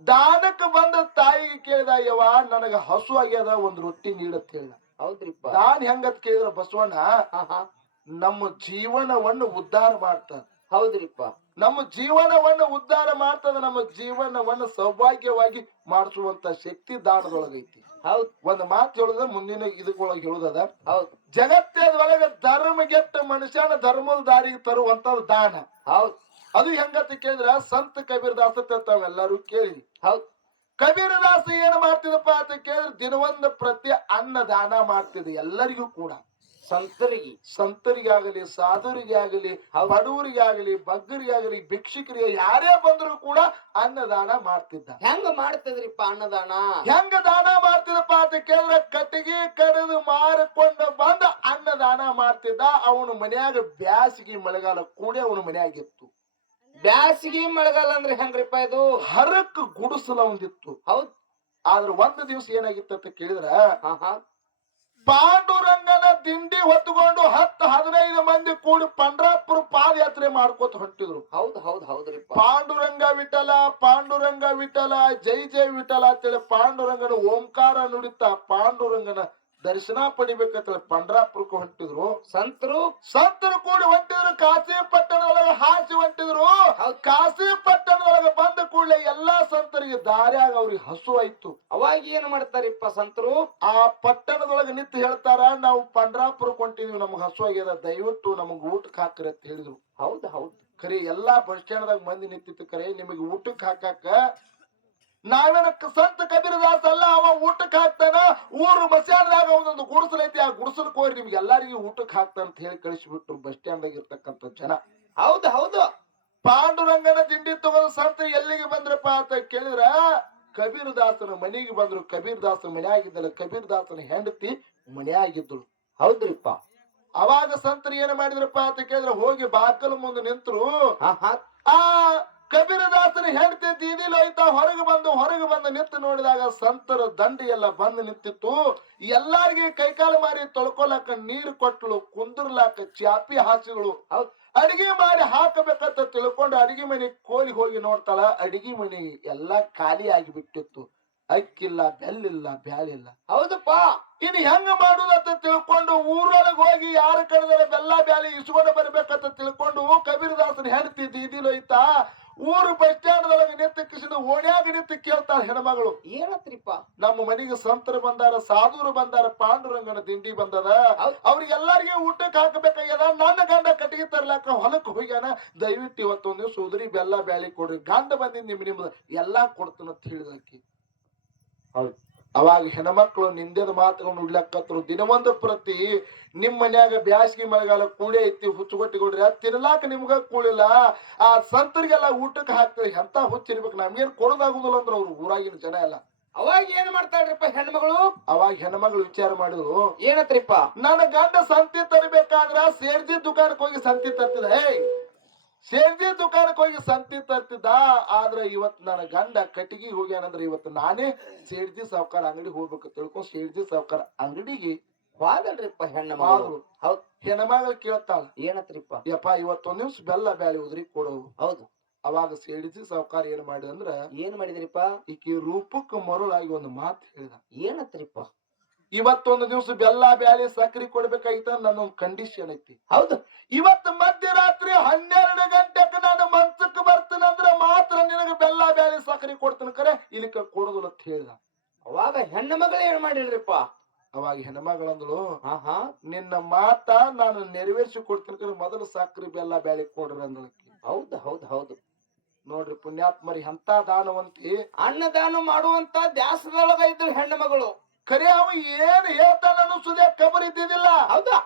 ದಾನಕ್ಕ ಬಂದ ತಾಯಿಗೆ ಕೇಳಿದ ಯವ ನನಗ ಹಸು ಆಗ್ಯದ ಒಂದ್ ರೊಟ್ಟಿ ನೀಡತ್ ಹೇಳ. ಹೌದ್ರಿಪ್ಪ. ದಾನ್ ಹೆಂಗತ್ ಕೇಳಿದ್ರ ಬಸವಣ್ಣ? ನಮ್ಮ ಜೀವನವನ್ನು ಉದ್ಧಾರ ಮಾಡ್ತಾನ. ಹೌದ್ರಿಪ್ಪ. ನಮ್ಮ ಜೀವನವನ್ನು ಉದ್ಧಾರ ಮಾಡ್ತದ ನಮ್ಮ ಜೀವನವನ್ನು ಸೌಭಾಗ್ಯವಾಗಿ ಮಾಡಿಸುವಂತ ಶಕ್ತಿ ದಾನದೊಳಗೈತಿ. ಹೌದ್. ಒಂದ್ ಮಾತು ಹೇಳುದ ಮುಂದಿನ ಇದಕ್ಕೊಳಗ ಹೇಳುದದ. ಹೌದ್. ಧರ್ಮ ಗೆಟ್ಟ ಮನುಷ್ಯನ ಧರ್ಮದ ದಾರಿಗೆ ತರುವಂತ ದಾನ. ಹೌದ್. ಅದು ಹೆಂಗಂತ ಕೇಳಿದ್ರ ಸಂತ ಕಬೀರ್ ದಾಸ ತಾವೆಲ್ಲರೂ ಕೇಳಿ ಹೌದು. ಕಬೀರ್ ದಾಸ ಏನ್ ಮಾಡ್ತಿದಪ್ಪ ಅಂತ ಕೇಳಿದ್ರೆ ದಿನವೊಂದು ಪ್ರತಿ ಅನ್ನ ದಾನ ಮಾಡ್ತಿದೆ ಎಲ್ಲರಿಗೂ ಕೂಡ. ಸಂತರಿಗೆ. ಸಂತರಿಗಾಗಲಿ ಸಾಧುರಿಗಾಗಲಿ ಬಗ್ಗರಿಗೆ ಬಗ್ಗರಿಗಾಗಲಿ ಭಿಕ್ಷುಕರಿಗೆ ಯಾರೇ ಬಂದ್ರು ಕೂಡ ಅನ್ನದಾನ ಮಾಡ್ತಿದ್ದ ಹೆಂಗ ಮಾಡ್ತದ್ರಿಪ್ಪ ಅನ್ನದಾನ? ಹೆಂಗ ದಾನ ಮಾಡ್ತಿದಪ್ಪ ಅಂತ ಕೇಳಿದ್ರೆ ಕಟ್ಟಿಗೆ ಕಡಿದು ಮಾರಿಕೊಂಡು ಬಂದ ಅನ್ನದಾನ ಮಾಡ್ತಿದ್ದ. ಅವನು ಮನ್ಯಾಗ ಬ್ಯಾಸಿಗೆ ಮಳೆಗಾಲ ಕೂಡಿ ಅವನು ಮನ್ಯಾಗಿತ್ತು ಬ್ಯಾಸಿಗೆ ಮಳೆಗಾಲ ಅಂದ್ರೆ ಹೆಂಗ್ರಿಪ್ಪ ಇದು? ಹರಕ್ ಗುಡಿಸಲ ಒಂದಿತ್ತು. ಹೌದ್. ಆದ್ರೆ ಒಂದು ದಿವಸ ಏನಾಗಿತ್ತು ಅಂತ ಕೇಳಿದ್ರ ಪಾಂಡುರಂಗನ ದಿಂಡಿ ಹೊತ್ತುಕೊಂಡು ಹತ್ತು ಹದಿನೈದು ಮಂದಿ ಕೂಡಿ ಪಂಡ್ರಾಪುರ ಪಾದಯಾತ್ರೆ ಮಾಡ್ಕೋತ ಹೊಂಟಿದ್ರು. ಹೌದ್ ಹೌದ್ ಹೌದ್ರಿ ಪಾಂಡುರಂಗ ವಿಠಲ ಪಾಂಡುರಂಗ ವಿಠಲ ಜೈ ಜೈ ವಿಠಲ ಅಂತೇಳಿ ಪಾಂಡುರಂಗನ ಓಂಕಾರ ನುಡಿತ ಪಾಂಡುರಂಗನ ದರ್ಶನ ಪಡಿಬೇಕಂತ ಪಂಡ್ರಾಪುರಕ್ಕೆ ಹೊಂಟಿದ್ರು. ಸಂತರು ಸಂತರು ಕೂಡಿ ಹೊಂಟಿದ್ರು. ಕಾಶಿ ಪಟ್ಟಣದೊಳಗೆ ಹಾಸಿ ಹೊಂಟಿದ್ರು. ಕಾಶಿ ಪಟ್ಟಣದೊಳಗೆ ಬಂದ ಕೂಡಲೇ ಎಲ್ಲಾ ಸಂತರಿಗೆ ದಾರಿಯಾಗ ಅವ್ರಿಗೆ ಹಸು ಆಯ್ತು. ಅವಾಗ ಏನ್ ಮಾಡ್ತಾರಿಪ್ಪ ಸಂತರು? ಆ ಪಟ್ಟಣದೊಳಗೆ ನಿಂತು ಹೇಳ್ತಾರ ನಾವು ಪಂಡ್ರಾಪುರಕ್ಕೆ ಹೊಂಟಿದೀವಿ ನಮ್ಗೆ ಹಸು ಆಗ್ಯದ ದಯವಿಟ್ಟು ನಮಗ್ ಊಟಕ್ಕೆ ಹಾಕ್ರಿ ಅಂತ ಹೇಳಿದ್ರು. ಹೌದು ಹೌದು. ಖರೆ ಎಲ್ಲಾ ಬಸ್ ಸ್ಟ್ಯಾಂಡ್ದಾಗ ಮಂದಿ ನಿಂತಿತ್ತು ಕರೆ ನಿಮಗೆ ಊಟಕ್ಕೆ ಹಾಕಾಕ ನಾವೇನ ಸಂತ ಕಬೀರದಾಸ ಅಲ್ಲ ಅವ ಊಟಕ್ಕೆ ಹಾಕ್ತಾನ ಊರು ಮಸ್ಯಾನದಾಗ ಒಂದೊಂದು ಗುಡಿಸಲೈತಿ ಆ ಗುಡಿಸಲಕ್ಕೆ ಕೋರಿ ನಿಮ್ಗೆ ಎಲ್ಲರಿಗೂ ಊಟಕ್ಕೆ ಹಾಕ್ತಾನ ಅಂತ ಹೇಳಿ ಕಳಿಸಿಬಿಟ್ರು ಬಸ್ ಸ್ಟ್ಯಾಂಡ್ದಾಗ ಇರ್ತಕ್ಕಂಥ ಜನ. ಹೌದು ಹೌದು. ಪಾಂಡುರಂಗನ ತಿಂಡಿ ತಗೊಂಡು ಸಂತ ಎಲ್ಲಿಗೆ ಬಂದ್ರಪ್ಪ ಅಂತ ಕೇಳಿದ್ರ ಕಬೀರದಾಸನ ಮನೆಗೆ ಬಂದ್ರು. ಕಬೀರ್ ದಾಸನ ಮನೆಯಾಗಿದ್ದಲ್ಲ ಕಬೀರ್ ದಾಸನ ಹೆಂಡತಿ ಮನೆಯಾಗಿದ್ದಳು. ಹೌದ್ರಿಪ್ಪ. ಅವಾಗ ಸಂತರು ಏನ್ ಮಾಡಿದ್ರಪ್ಪ ಅಂತ ಕೇಳಿದ್ರೆ ಹೋಗಿ ಬಾಕಲ್ ಮುಂದೆ ನಿಂತರು ಆ ಕಬೀರದಾಸನ ಹೆಂಡತಿ ದೀದಿ ಹೊರಗೆ ಬಂದು ಹೊರಗೆ ಬಂದು ನಿಂತು ನೋಡಿದಾಗ ಸಂತರ ದಂಡಿ ಎಲ್ಲ ಬಂದು ನಿಂತಿತ್ತು. ಎಲ್ಲಾರಿಗೆ ಕೈಕಾಲು ಮಾರಿ ತೊಳ್ಕೊಳಕ ನೀರು ಕೊಟ್ಟಳು ಕುಂದ್ರಲಾಕ ಚಾಪಿ ಹಾಸಿಗಳು ಅಡಿಗೆ ಮಾಡಿ ಹಾಕಬೇಕಂತ ತಿಳ್ಕೊಂಡು ಅಡಿಗೆ ಮನೆ ಕೋಲಿ ಹೋಗಿ ನೋಡ್ತಾಳ. ಅಡಿಗೆ ಮನೆ ಎಲ್ಲಾ ಖಾಲಿ ಆಗಿ ಬಿಟ್ಟಿತ್ತು ಅಕ್ಕಿಲ್ಲ ಬೆಲ್ಲಿಲ್ಲ, ಬ್ಯಾಳಿಲ್ಲ. ಹೌದಪ್ಪ. ಇನ್ನು ಹೆಂಗ ಮಾಡುದಂತ ತಿಳ್ಕೊಂಡು ಊರೊಳಗೆ ಹೋಗಿ ಯಾರ ಕಡೆದ ಬೆಲ್ಲ, ಬ್ಯಾಳಿ ಇಸ್ಕೊಂಡು ಬರ್ಬೇಕಂತ ತಿಳ್ಕೊಂಡು ಕಬೀರದಾಸನ ಹೆಂಡತಿ ದೀದಿಲೋಯ್ತಾ ಊರು ಬಸ್ ಸ್ಟ್ಯಾಂಡ್ ನಿಂತು ಕಿಸಿದ ಓಣ್ಯಾಗ ನಿಂತು ಕೇಳ್ತಾಳ ಹೆಣ್ಮಗಳು. ಏನತ್ರಿಪ್ಪ? ನಮ್ಮ ಮನೆಗೆ ಸಂತರು ಬಂದಾರ ಸಾಧುರು ಬಂದಾರ ಪಾಂಡುರಂಗನ ದಿಂಡಿ ಬಂದದ. ಅವ್ರಿಗೆಲ್ಲರಿಗೆ ಊಟಕ್ಕೆ ಹಾಕಬೇಕಾಗ್ಯದ? ನನ್ನ ಗಂಡ ಕಟ್ಟಿಗೆ ತರ್ಲಾಕ ಹೊಲಕ್ಕೆ ಹೋಗ್ಯಾನ? ದಯವಿಟ್ಟು ಇವತ್ತೊಂದ್ ದಿವ್ಸ ಉದುರಿ ಬೆಲ್ಲ ಬ್ಯಾಳಿ ಕೊಡ್ರಿ. ಗಂಡ ಬಂದಿ ನಿಮ್ ನಿಮ್ದು ಎಲ್ಲಾ ಕೊಡ್ತಾನ ಅಂತ ಹೇಳಿದಾಕಿ ಹೌದ್. ಅವಾಗ ಹೆಣ್ಮಕ್ಳು ನಿಂದೆದ ಮಾತುಗಳು ಉಡ್ಲಕ್ಕತ್ರು ದಿನವೊಂದು ಪ್ರತಿ ನಿಮ್ ಮನ್ಯಾಗ ಬ್ಯಾಸ್ಗಿ ಮಳೆಗಾಲ ಕೂಡೆ ಐತಿ ಹುಚ್ಚುಗೊಟ್ಟಿ ಕೊಡ್ರಿ ಅದ್ ತಿನ್ಲಾಕ ನಿಮ್ಗ ಕೂಳಿಲ್ಲ. ಆ ಸಂತರಿಗೆಲ್ಲ ಊಟಕ್ಕೆ ಹಾಕ್ತಾರೆ ಎಂತ ಹುಚ್ಚಿರ್ಬೇಕು ನಮ್ಗೇನು ಕೊಡೋದಾಗುದಿಲ್ಲ ಅಂದ್ರೆ ಅವ್ರು ಊರಾಗಿನ ಜನ ಎಲ್ಲ. ಅವಾಗ ಏನ್ ಮಾಡ್ತಾಳ್ರಿಪ್ಪ ಹೆಣ್ಮಗಳು? ಅವಾಗ ಹೆಣ್ಮಗಳು ವಿಚಾರ ಮಾಡುದು ಏನತ್ರಿಪ್ಪ? ನನ್ನ ಗಂಡ ಸಂತಿ ತರಬೇಕಾದ್ರ ಸೇರ್ದಿ ದುಕಾನಕ್ಕೆ ಹೋಗಿ ಸಂತಿ ತರ್ತಿದ ಹೇ ಸೇರ್ಜಿ ದುಕಾನಕ್ಕೆ ಹೋಗಿ ಸಂತಿ ತರ್ತಿದ್ದ ಆದ್ರೆ ಇವತ್ ನನ್ನ ಗಂಡ ಕಟ್ಟಿಗೆ ಹೋಗ್ಯಾನಂದ್ರೆ ಇವತ್ತು ನಾನೇ ಸೇಡ್ಜಿ ಸಾವುಕಾರ ಅಂಗಡಿ ಹೋಗ್ಬೇಕು ತಿಳ್ಕೊಂಡು ಸೇಡ್ಜಿ ಸಾವುಕಾರ ಅಂಗಡಿಗೆ ಹೋಗಲ್ರಿಪ್ಪ ಹೆಣ್ಣ ಮಗಳು. ಹೌದ್. ಹೆಣ್ಮಗಳು ಕೇಳ್ತಾಳ. ಏನತ್ರಿಪ್ಪ? ಯಪ್ಪ ಇವತ್ತೊಂದ್ ನಿಮಿಷ ಬೆಲ್ಲ ಬ್ಯಾಳಿ ಉದ್ರಿ ಕೊಡೋ ಹೌದು. ಅವಾಗ ಸೇಡಿಸಿ ಸಾವುಕಾರ ಏನ್ ಮಾಡಿದಂದ್ರ ಏನ್ ಮಾಡಿದ್ರಿಪ್ಪ? ಈಕಿ ರೂಪಕ್ಕ ಮರುಳಾಗಿ ಒಂದು ಮಾತು ಹೇಳಿದ. ಏನತ್ರಿಪ್ಪ? ಇವತ್ತೊಂದು ದಿವಸ ಬೆಲ್ಲ ಬ್ಯಾಳಿ ಸಕ್ರಿ ಕೊಡ್ಬೇಕಾಗಿತ್ತ ನನ್ನ ಕಂಡೀಷನ್ ಐತಿ. ಹೌದು. ಇವತ್ತು ಮಧ್ಯರಾತ್ರಿ ಹನ್ನೆರಡು ಗಂಟೆಗೆ ನಾನು ಮಂಚಕ್ಕೆ ಅಂದ್ರೆ ಮಾತ್ರ ನಿನಗೆ ಬೆಲ್ಲ ಬ್ಯಾಳಿ ಸಕ್ರಿ ಕೊಡ್ತೀನಿ ಕರೆ ಇಲ್ಲಿ ಕೊಡುದಿಲ್ಲ ಅಂತ ಹೇಳಿದ. ಅವಾಗ ಹೆಣ್ಣು ಮಗಳು ಏನ್ ಮಾಡಿಲ್ರಿಪ್ಪ? ಅವಾಗ ಹೆಣ್ಮಗಳಂದಳು ಹಾ ಹಾ. ನಿನ್ನ ಮಾತ ನಾನು ನೆರವೇರಿಸಿ ಕೊಡ್ತೀನಿ ಕರೆ ಮೊದಲು ಸಕ್ರಿ ಬೆಲ್ಲ ಬ್ಯಾಳಿ ಕೊಡ್ರಿ ಅಂದಳಕಿ ಹೌದು ಹೌದು ಹೌದು. ನೋಡ್ರಿ ಪುಣ್ಯಾತ್ಮರಿ ಎಂತ ದಾನವಂತಿ. ಅನ್ನದಾನ ಮಾಡುವಂತ ದ್ಯಾಸದೊಳಗ ಇದ್ರು ಹೆಣ್ಣು ಮಗಳು. ಖರೆ ಅವ ಏನ್ ಹೇಳ್ತಾನ ಅನ್ನಿಸುದೇ ಕಬರ್ ಇದ್ದಿದ್ದಿಲ್ಲ ಹೌದಾ?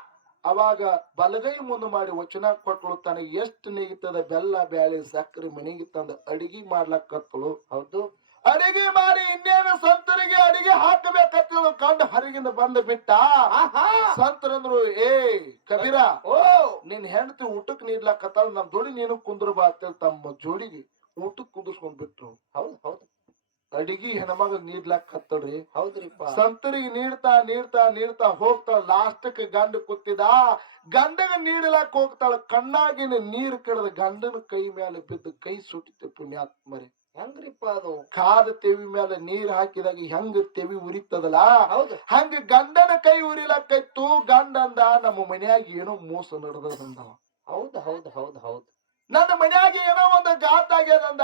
ಅವಾಗ ಬಲಗೈ ಮುಂದೆ ಮಾಡಿ ವಚನ ಕೊಟ್ಟಳು ತನಗೆ ಎಷ್ಟು ನೀಗಿತ್ತದ ಬೆಲ್ಲ ಬ್ಯಾಳಿ ಸಕ್ಕರೆ ಮನೆಗೆ ತಂದ ಅಡಿಗೆ ಮಾಡ್ಲಕ್ಕತ್ತಳು ಹೌದು. ಅಡಿಗೆ ಮಾಡಿ ಇನ್ನೇನು ಸಂತರಿಗೆ ಅಡಿಗೆ ಹಾಕಬೇಕಂತ ಕಂಡು ಹರಿಗಿಂದ ಬಂದು ಬಿಟ್ಟ. ಸಂತರಂದ್ರು ಏ ಕಬೀರ ಓ. ನಿನ್ ಹೆಂಡತಿ ಊಟಕ್ ನೀಡ್ಲಕತ್ತಾಳ ನಮ್ ಜೋಡಿ ನೀನು ಕುಂದ್ರ ಬಾ ಅಂತೇಳಿ ತಮ್ಮ ಜೋಡಿಗೆ ಊಟಕ್ ಕುಂದಿಸ್ಕೊಂಡ್ ಬಿಟ್ರು. ಹೌದು ಹೌದು. ಅಡಿಗೆ ಹೆಣ್ಮಗ ನೀಡ್ಲಕತ್ತಳ್ರಿ ಹೌದ್ರಿಪ್ಪ. ಸಂತರಿಗೆ ನೀಡ್ತಾ ನೀಡ್ತಾ ನೀಡ್ತಾ ಹೋಗ್ತಾಳ ಲಾಸ್ಟಕ್ ಗಂಡ ಕೂತಿದ. ಗಂಡಗ ನೀಡಲಾಕ ಹೋಗ್ತಾಳ ಕಣ್ಣಾಗಿನ ನೀರ್ ಕಡದ ಗಂಡನ ಕೈ ಮೇಲೆ ಬಿದ್ದು ಕೈ ಸುಟ್ಟಿತ್ತು ಪುಣ್ಯಾತ್ಮರಿ. ಹೆಂಗ್ರಿಪ್ಪ ಅದು? ಕಾದ ತೆವಿ ಮೇಲೆ ನೀರ್ ಹಾಕಿದಾಗ ಹೆಂಗ ತೆವಿ ಉರಿತದಲ್ಲ ಹೌದು. ಹಂಗ ಗಂಡನ ಕೈ ಉರಿಲಕ್ಕೈತು ಗಂಡ ಅಂದ ನಮ್ಮ ಮನ್ಯಾಗ ಏನೋ ಮೋಸ ನಡೆದದಂದವ. ಹೌದ್ ಹೌದ್ ಹೌದ್ ಹೌದ್. ನನ್ನ ಮನ್ಯಾಗ ಏನೋ ಒಂದು ಗಾತ ಆಗ್ಯದಂದ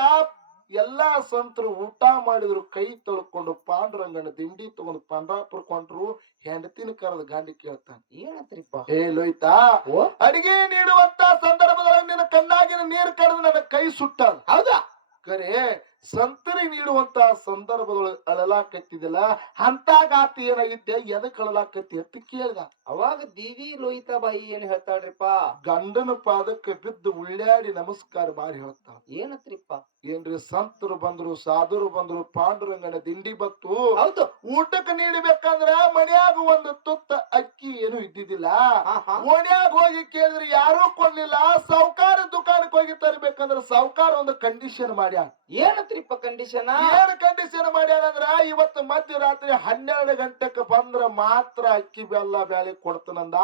ಎಲ್ಲಾ ಸಂತರು ಊಟ ಮಾಡಿದ್ರು ಕೈ ತೊಳ್ಕೊಂಡು ಪಾಂಡುರಂಗನ ದಿಂಡಿ ತಗೊಂಡು ಪಂಡ್ರಾಪುರ ಕೊಂಡ್ರು ಹೆಂಡತಿನ ಕರೆದ ಗಾಂಡಿ ಕೇಳ್ತಾನೆ ಏನತ್ರಿಪ್ಪ? ಏ ಲೋಯ್ತಾ ಅಡಿಗೆ ನೀಡುವಂತ ಸಂದರ್ಭದಲ್ಲಿ ನಿನ್ನ ಕಣ್ಣಾಗಿನ ನೀರು ಕರೆದು ನನ್ನ ಕೈ ಸುಟ್ಟ ಹೌದಾ? ಕರೆ ಸಂತರಿಗೆ ನೀಡುವಂತ ಸಂದರ್ಭದೊಳಗೆ ಅಳಲಾಕತ್ತಿದಿಲ್ಲ ಅಂತ ಗಾತಿ ಏನಾಗಿದ್ದೆ ಎದಕ್ ಅಳಲಾಕತ್ತಿ ಅಂತ ಕೇಳ್ದ. ಅವಾಗ ದೀದಿ ಲೋಹಿತಾ ಬಾಯಿ ಏನ್ ಹೇಳ್ತಾಳ್ರಿಪ್ಪ? ಗಂಡನ ಪಾದಕ್ಕೆ ಬಿದ್ದು ಉಳ್ಳಾಡಿ ನಮಸ್ಕಾರ ಮಾಡಿ ಹೇಳ್ತಾಳ ಏನತ್ರಿಪ್ಪ? ಏನ್ರಿ ಸಂತರು ಬಂದ್ರು ಸಾಧುರು ಬಂದ್ರು ಪಾಂಡುರಂಗನ ದಿಂಡಿ ಬತ್ತು. ಹೌದು. ಊಟಕ್ಕೆ ನೀಡಬೇಕಂದ್ರ ಮನ್ಯಾಗ ಒಂದು ತುತ್ತ ಅಕ್ಕಿ ಏನು ಇದ್ದಿದ್ದಿಲ್ಲ. ಓಣ್ಯಾಗ ಹೋಗಿ ಕೇಳಿದ್ರೆ ಯಾರು ಕೊಡ್ಲಿಲ್ಲ. ಸಾವುಕಾರ ದುಕಾನಕ್ಕೆ ಹೋಗಿ ತರ್ಬೇಕಂದ್ರ ಸಾವುಕಾರ ಒಂದು ಕಂಡೀಷನ್ ಮಾಡ್ಯಾನ ಏನತ್ರಿಪ್ಪ ಕಂಡೀಷನ್ ಏನ್ ಕಂಡೀಷನ್ ಮಾಡ್ಯಾನ ಅಂದ್ರ ಇವತ್ತು ಮಧ್ಯರಾತ್ರಿ ಹನ್ನೆರಡು ಗಂಟೆಕ್ ಬಂದ್ರ ಮಾತ್ರ ಅಕ್ಕಿ ಬೆಲ್ಲ ಬ್ಯಾಳಿ ಕೊಡ್ತನಂದ?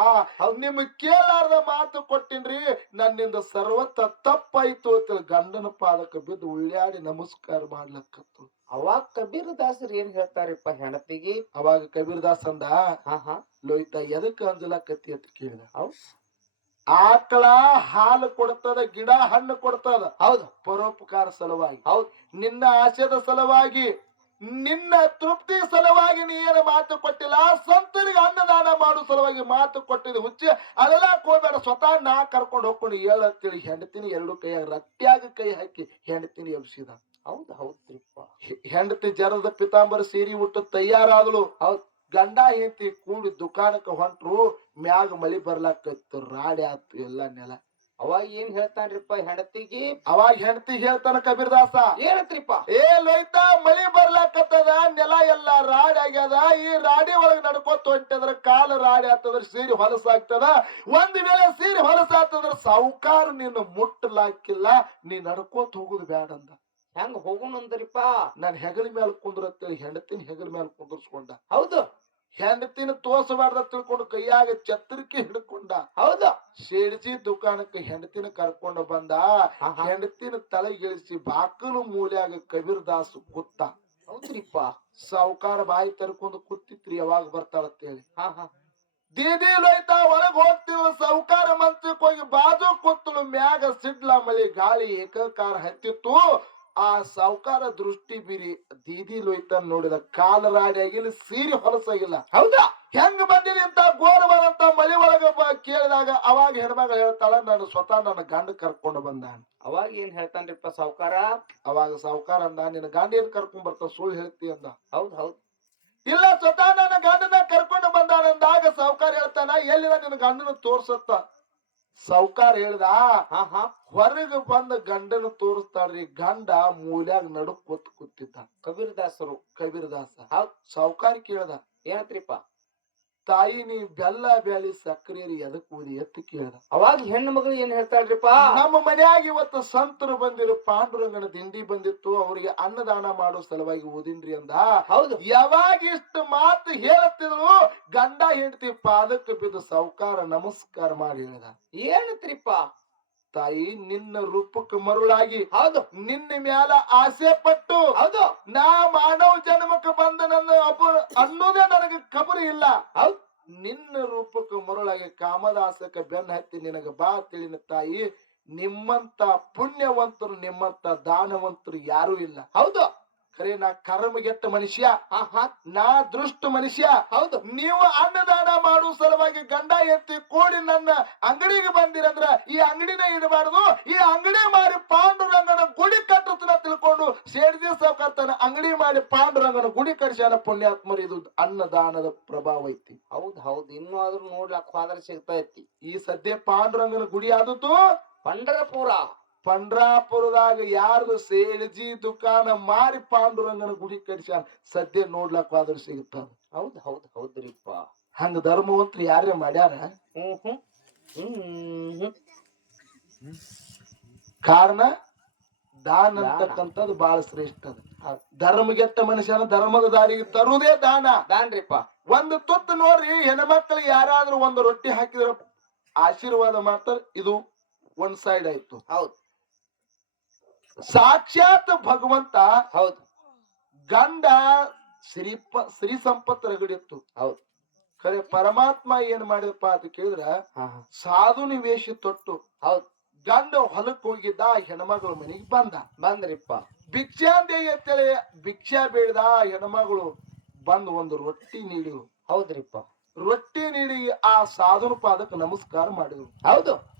ಅವ್ ನಿಮ್ ಕೇಳಾರ್ದ ಮಾತು ಕೊಟ್ಟಿನ್ರಿ. ನನ್ನಿಂದ ಸರ್ವತ್ತ ತಪ್ಪಾಯ್ತು ಅಂತ ಗಂಡನ ಪಾದಕ್ಕೆ ಬಿದ್ದು ಉಳ್ಳಾಡಿ ನಮಸ್ಕಾರ ಮಾಡ್ಲಕ್ಕತ್ತು ಅವಾಗ ಕಬೀರ್ ದಾಸರು ಏನ್ ಹೇಳ್ತಾರಿಪ್ಪ ಹೆಣತಿಗೆ ಅವಾಗ ಕಬೀರ್ ದಾಸ್ ಅಂದ ಹಾ ಹಾ. ಲೋಯ್ತ ಎದಕ್ ಅಂಜಲಕತ್ತಿ ಅಂತ ಕೇಳಿದ? ಹೌದ್. ಆಕಳ ಹಾಲು ಕೊಡ್ತದ ಗಿಡ ಹಣ್ಣು ಕೊಡ್ತದ. ಹೌದು. ಪರೋಪಕಾರ ಸಲುವಾಗಿ. ಹೌದು. ನಿನ್ನ ಆಶಯದ ಸಲುವಾಗಿ ನಿನ್ನ ತೃಪ್ತಿ ಸಲುವಾಗಿ ನೀ ಏನು ಮಾತು ಕೊಟ್ಟಿಲ್ಲ ಸಂತರಿಗೆ ಅನ್ನದಾನ ಮಾಡೋ ಸಲುವಾಗಿ ಮಾತು ಕೊಟ್ಟಿದ್ದು ಹುಚ್ಚಿ ಅದೆಲ್ಲ ಕೋಬೇಡ ಸ್ವತಃ ನಾ ಕರ್ಕೊಂಡು ಹೋಗ್ಕೊಂಡು ಹೇಳಿ ಹೆಂಡತಿನಿ ಎರಡು ಕೈಯಾಗ ರಟ್ಟಿಯಾಗಿ ಕೈ ಹಾಕಿ ಹೆಂಡತಿನಿ ಎಬ್ಸಿದ. ಹೌದು ಹೌದ್ರಿಪ್ಪ ಹೆಂಡತಿ ಜರದ ಪಿತಾಂಬರ ಸೀರಿ ಉಟ್ಟು ತಯಾರಾದಳು ಹೌದ್. ಗಂಡ ಹೆಂಡತಿ ಕೂಡಿ ದುಕಾನಕ್ಕೆ ಹೊಂಟ್ರು ಮ್ಯಾಗ ಮಳಿ ಬರ್ಲಾಕತ್ತು ರಾಡಿ ಆತು ಎಲ್ಲ ನೆಲ. ಅವಾಗ ಏನ್ ಹೇಳ್ತಾನ್ರಿಪ್ಪ ಹೆಂಡತಿಗೆ? ಅವಾಗ ಹೆಂಡತಿ ಹೇಳ್ತಾನ ಕಬೀರ್ದಾಸ. ಏನತ್ರಿಪ್ಪ? ಏ ಲೈತ ಮಳಿ ಬರ್ಲಾಕತ್ತದ ನೆಲ ಎಲ್ಲ ರಾಡಿ ಆಗ್ಯದ ಈ ರಾಡಿ ಒಳಗ್ ನಡ್ಕೊತ ಹೊಂಟದ್ರ ಕಾಲ ರಾಡಿ ಆತದ್ರ ಸೀರೆ ಹೊಲಸಾಗ್ತದ ಒಂದ್ ವೇಳೆ ಸೀರೆ ಹೊಲಸಾಗ್ತದ್ರ ಸಾವುಕಾರ ನಿನ್ನ ಮುಟ್ಟಲಾಕಿಲ್ಲ ನೀ ನಡ್ಕೋತ ಹೋಗುದು ಬ್ಯಾಡ ಅಂದ. ಹೆಂಗ್ ಹೋಗುಣಂದ್ರಿಪ್ಪ? ನಾನ್ ಹೆಗಲ ಮೇಲೆ ಕುಂದ್ರತ್ತೇಳಿ ಹೆಂಡತಿನ ಹೆಗಲ ಮೇಲೆ ಕುಂದರ್ಸ್ಕೊಂಡ. ಹೌದು. ಹೆಂಡತಿನ ತೋಸಬಾರ್ದ ತಿಳ್ಕೊಂಡು ಕೈಯಾಗ ಛತ್ರಿಕೆ ಹಿಡ್ಕೊಂಡ ಹೌದ. ಸೇಡ್ಸಿ ದುಕಾನಕ್ಕೆ ಹೆಂಡತಿನ ಕರ್ಕೊಂಡು ಬಂದ. ಹೆಂಡತಿನ ತಲೆ ಹೆಂಡತಿನ ತಲೆಗಿಳಿಸಿ ಬಾಕಲು ಮೂಲ್ಯಾಗ ಕಬೀರ್ ದಾಸ್ ಕೂತ. ಹೌದ್ರಿಪ್ಪ. ಸಾವುಕಾರ ಬಾಯಿ ತರ್ಕೊಂಡು ಕೂತಿತ್ರಿ ಯಾವಾಗ ಬರ್ತಾಳಂತೇಳಿ. ಹಾ ಹಾ. ದೀದಿ ಲೈತ ಒಳಗ್ ಹೋಗ್ತಿವ ಸಾವುಕಾರ ಮಂಚಕ್ಕೆ ಹೋಗಿ ಬಾಜು ಕುತ್ತಲು ಮ್ಯಾಗ ಸಿಡ್ಲ ಮಳಿ ಗಾಳಿ ಏಕಕಾರ ಹತ್ತಿತ್ತು. ಆ ಸಾವುಕಾರ ದೃಷ್ಟಿ ಬಿರಿ ದೀದಿ ಲೋಯ್ತಾ ನೋಡಿದ ಕಾಲ ರಾಡಿ ಆಗಿಲ್ಲ ಸೀರೆ ಹೊಲಸಾಗಿಲ್ಲ. ಹೌದಾ? ಹೆಂಗ್ ಬಂದಿನಿ ಅಂತ ಗೋರವಾದಂತ ಮಳಿ ಒಳಗ ಕೇಳಿದಾಗ ಅವಾಗ ಹೆಣ್ಮಗಳು ಹೇಳ್ತಾಳ ನಾನು ಸ್ವತಃ ನನ್ನ ಗಂಡ ಕರ್ಕೊಂಡು ಬಂದ ಅವಾಗ ಏನ್ ಹೇಳ್ತಾನ್ರಿಪ್ಪ ಸಾವ್ಕಾರ? ಅವಾಗ ಸಾವುಕಾರ ಅಂದ ನಿನ್ನ ಗಂಡ ಏನ್ ಕರ್ಕೊಂಡ್ ಬರ್ತ ಸುಳ್ಳು ಹೇಳ್ತಿ ಅಂದ. ಹೌದ್ ಹೌದ್. ಇಲ್ಲ ಸ್ವತಃ ನನ್ನ ಗಂಡನ ಕರ್ಕೊಂಡು ಬಂದಾನಂದಾಗ ಸಾವುಕಾರ ಹೇಳ್ತಾನ ಎಲ್ಲಿದ ನಿನ್ನ ಗಂಡನ ತೋರ್ಸತ್ತ? ಸಾವುಕಾರ ಹೇಳ್ದ ಹಾ ಹಾ. ಹೊರಗೆ ಬಂದ ಗಂಡನ ತೋರಿಸ್ತಾಳ್ರಿ ಗಂಡ ಮೂಲ್ಯಾಗ ನಡುಕ್ ಕೂತ್ ಕೂತಿದ್ದ. ಕಬೀರ್ ದಾಸರು ಕಬೀರ್ ದಾಸ ಹೌದ್. ಸಾವುಕಾರ ಕೇಳ್ದ. ಏನತ್ರಿಪ್ಪ? ತಾಯಿ ನೀ ಬೆಲ್ಲ ಬ್ಯಾಳಿ ಸಕ್ಕರೆ ಎದಕ್ ಊದಿ ಎತ್ತು ಕೇಳ್ದ? ಅವಾಗ ಹೆಣ್ಣು ಮಗಳು ಏನ್ ಹೇಳ್ತಾಳ್ರಿಪ್ಪ? ನಮ್ಮ ಮನ್ಯಾಗ ಇವತ್ತು ಸಂತರು ಬಂದಿರು ಪಾಂಡುರಂಗನ ದಿಂಡಿ ಬಂದಿತ್ತು ಅವರಿಗೆ ಅನ್ನದಾನ ಮಾಡೋ ಸಲುವಾಗಿ ಓದಿನ್ರಿ ಅಂದ. ಹೌದು. ಯಾವಾಗ ಇಷ್ಟು ಮಾತು ಹೇಳತ್ತಿದ್ರು ಗಂಡ ಹೆಂಡತಿ ಪಾದಕ್ಕೆ ಬಿದ್ದು ಸಾವುಕಾರ ನಮಸ್ಕಾರ ಮಾಡಿ ಹೇಳ್ದ. ಏನತ್ರಿಪ್ಪ? ತಾಯಿ ನಿನ್ನ ರೂಪಕ್ಕೆ ಮರುಳಾಗಿ ಹೌದು. ನಿನ್ನ ಮ್ಯಾಲ ಆಸೆ ಪಟ್ಟು ಹೌದು. ನಾ ಮಾನವ ಜನ್ಮಕ್ಕೆ ಬಂದ ನನ್ನ ಅನ್ನೋದೇ ನನಗೆ ಕಬರಿ ಇಲ್ಲ. ಹೌದು. ನಿನ್ನ ರೂಪಕ್ಕೆ ಮರುಳಾಗಿ ಕಾಮದಾಸಕ್ಕೆ ಬೆನ್ನ ಹತ್ತಿ ನಿನಗೆ ಬಾ ತಿಳಿನ ತಾಯಿ ನಿಮ್ಮಂತ ಪುಣ್ಯವಂತರು ನಿಮ್ಮಂತ ದಾನವಂತರು ಯಾರೂ ಇಲ್ಲ. ಹೌದು. ಖರೆ ನಾ ಕರ್ಮಗೆಟ್ಟ ಮನುಷ್ಯ. ನಾ ದೃಷ್ಟ ಮನುಷ್ಯ. ಹೌದು. ನೀವು ಅನ್ನದಾನ ಮಾಡುವ ಸಲುವಾಗಿ ಗಂಡ ಎತ್ತಿ ಕೂಡಿ ನನ್ನ ಅಂಗಡಿಗೆ ಬಂದಿರಂದ್ರ ಈ ಅಂಗಡಿನ ಇಡಬಾರದು. ಈ ಅಂಗಡಿ ಮಾಡಿ ಪಾಂಡುರಂಗನ ಗುಡಿ ಕಟ್ಟುತ್ತನ ತಿಳ್ಕೊಂಡು ಸೇಡ್ದಿ ಸಾವುಕಾರ್ತನ ಅಂಗಡಿ ಮಾಡಿ ಪಾಂಡುರಂಗನ ಗುಡಿ ಕಟ್ಸ್ಯಾನ ಪುಣ್ಯಾತ್ಮರು. ಇದು ಅನ್ನದಾನದ ಪ್ರಭಾವ ಐತಿ. ಹೌದ್ ಹೌದ್. ಇನ್ನು ಆದ್ರೂ ನೋಡ್ಲಕ್ ಹೋದ್ರ ಸಿಗ್ತೈತಿ ಈ ಸದ್ಯ ಪಾಂಡುರಂಗನ ಗುಡಿ ಆದದ್ದು ಪಂಡರಪುರ. ಪಂಡ್ರಾಪುರದಾಗ ಯಾರ್ದು ಸೇಡ್ಜಿ ದುಕಾನ ಮಾರಿ ಪಾಂಡುರಂಗನ ಗುಡಿ ಕಟ್ಸ್ಯಾರ ಸದ್ಯ ನೋಡ್ಲಕ್ ಆದ್ರೂ ಸಿಗುತ್ತ? ಹೌದ್ ಹೌದ್ ಹೌದ್ರಿಪ್ಪ. ಹಂಗ ಧರ್ಮವಂತ ಯಾರೇ ಮಾಡ್ಯಾರ? ಕಾರಣ ದಾನ. ಅಂತಕ್ಕಂಥದ್ದು ಬಹಳ ಶ್ರೇಷ್ಠ ಅದ. ಧರ್ಮಗೆತ್ತ ಧರ್ಮಗೆಟ್ಟ ಮನುಷ್ಯನ ಧರ್ಮದ ದಾರಿಗೆ ತರುವುದೇ ದಾನ. ದಾನ್ರಿಪ್ಪ. ಒಂದು ತುತ್ತು ನೋಡ್ರಿ ಹೆಣ್ಮಕ್ಳಿಗೆ ಯಾರಾದ್ರೂ ಒಂದು ರೊಟ್ಟಿ ಹಾಕಿದ್ರ ಆಶೀರ್ವಾದ ಮಾಡ್ತಾರ ಇದು ಒಂದ್ ಸೈಡ್ ಆಯ್ತು. ಹೌದ್. ಸಾಕ್ಷಾತ್ ಭಗವಂತ ಹೌದು. ಗಂಡ ಶ್ರೀ ಶ್ರೀ ಸಂಪತ್ ರಗಡಿತ್ತು. ಹೌದು. ಖರೆ ಪರಮಾತ್ಮ ಏನ್ ಮಾಡಿದಪ್ಪ ಅಂತ ಕೇಳಿದ್ರ ಸಾಧು ನಿವೇಶ ತೊಟ್ಟು ಹೌದು. ಗಂಡ ಹೊಲಕ್ ಹೋಗಿದ್ದ ಹೆಣ್ಮಗಳು ಮನೆಗೆ ಬಂದ. ಬಂದ್ರಿಪ್ಪ. ಭಿಕ್ಷಾಂದೆ ಅಂತೇಳಿ ಭಿಕ್ಷಾ ಬೇಡದ ಹೆಣ್ಮಗಳು ಬಂದು ಒಂದು ರೊಟ್ಟಿ ನೀಡಿವು ಹೌದ್ರಿಪ್ಪ. ರೊಟ್ಟಿ ನೀಡಿ ಆ ಸಾಧುನ ಪಾದಕ್ಕೆ ನಮಸ್ಕಾರ ಮಾಡಿದ್ರು. ಹೌದು.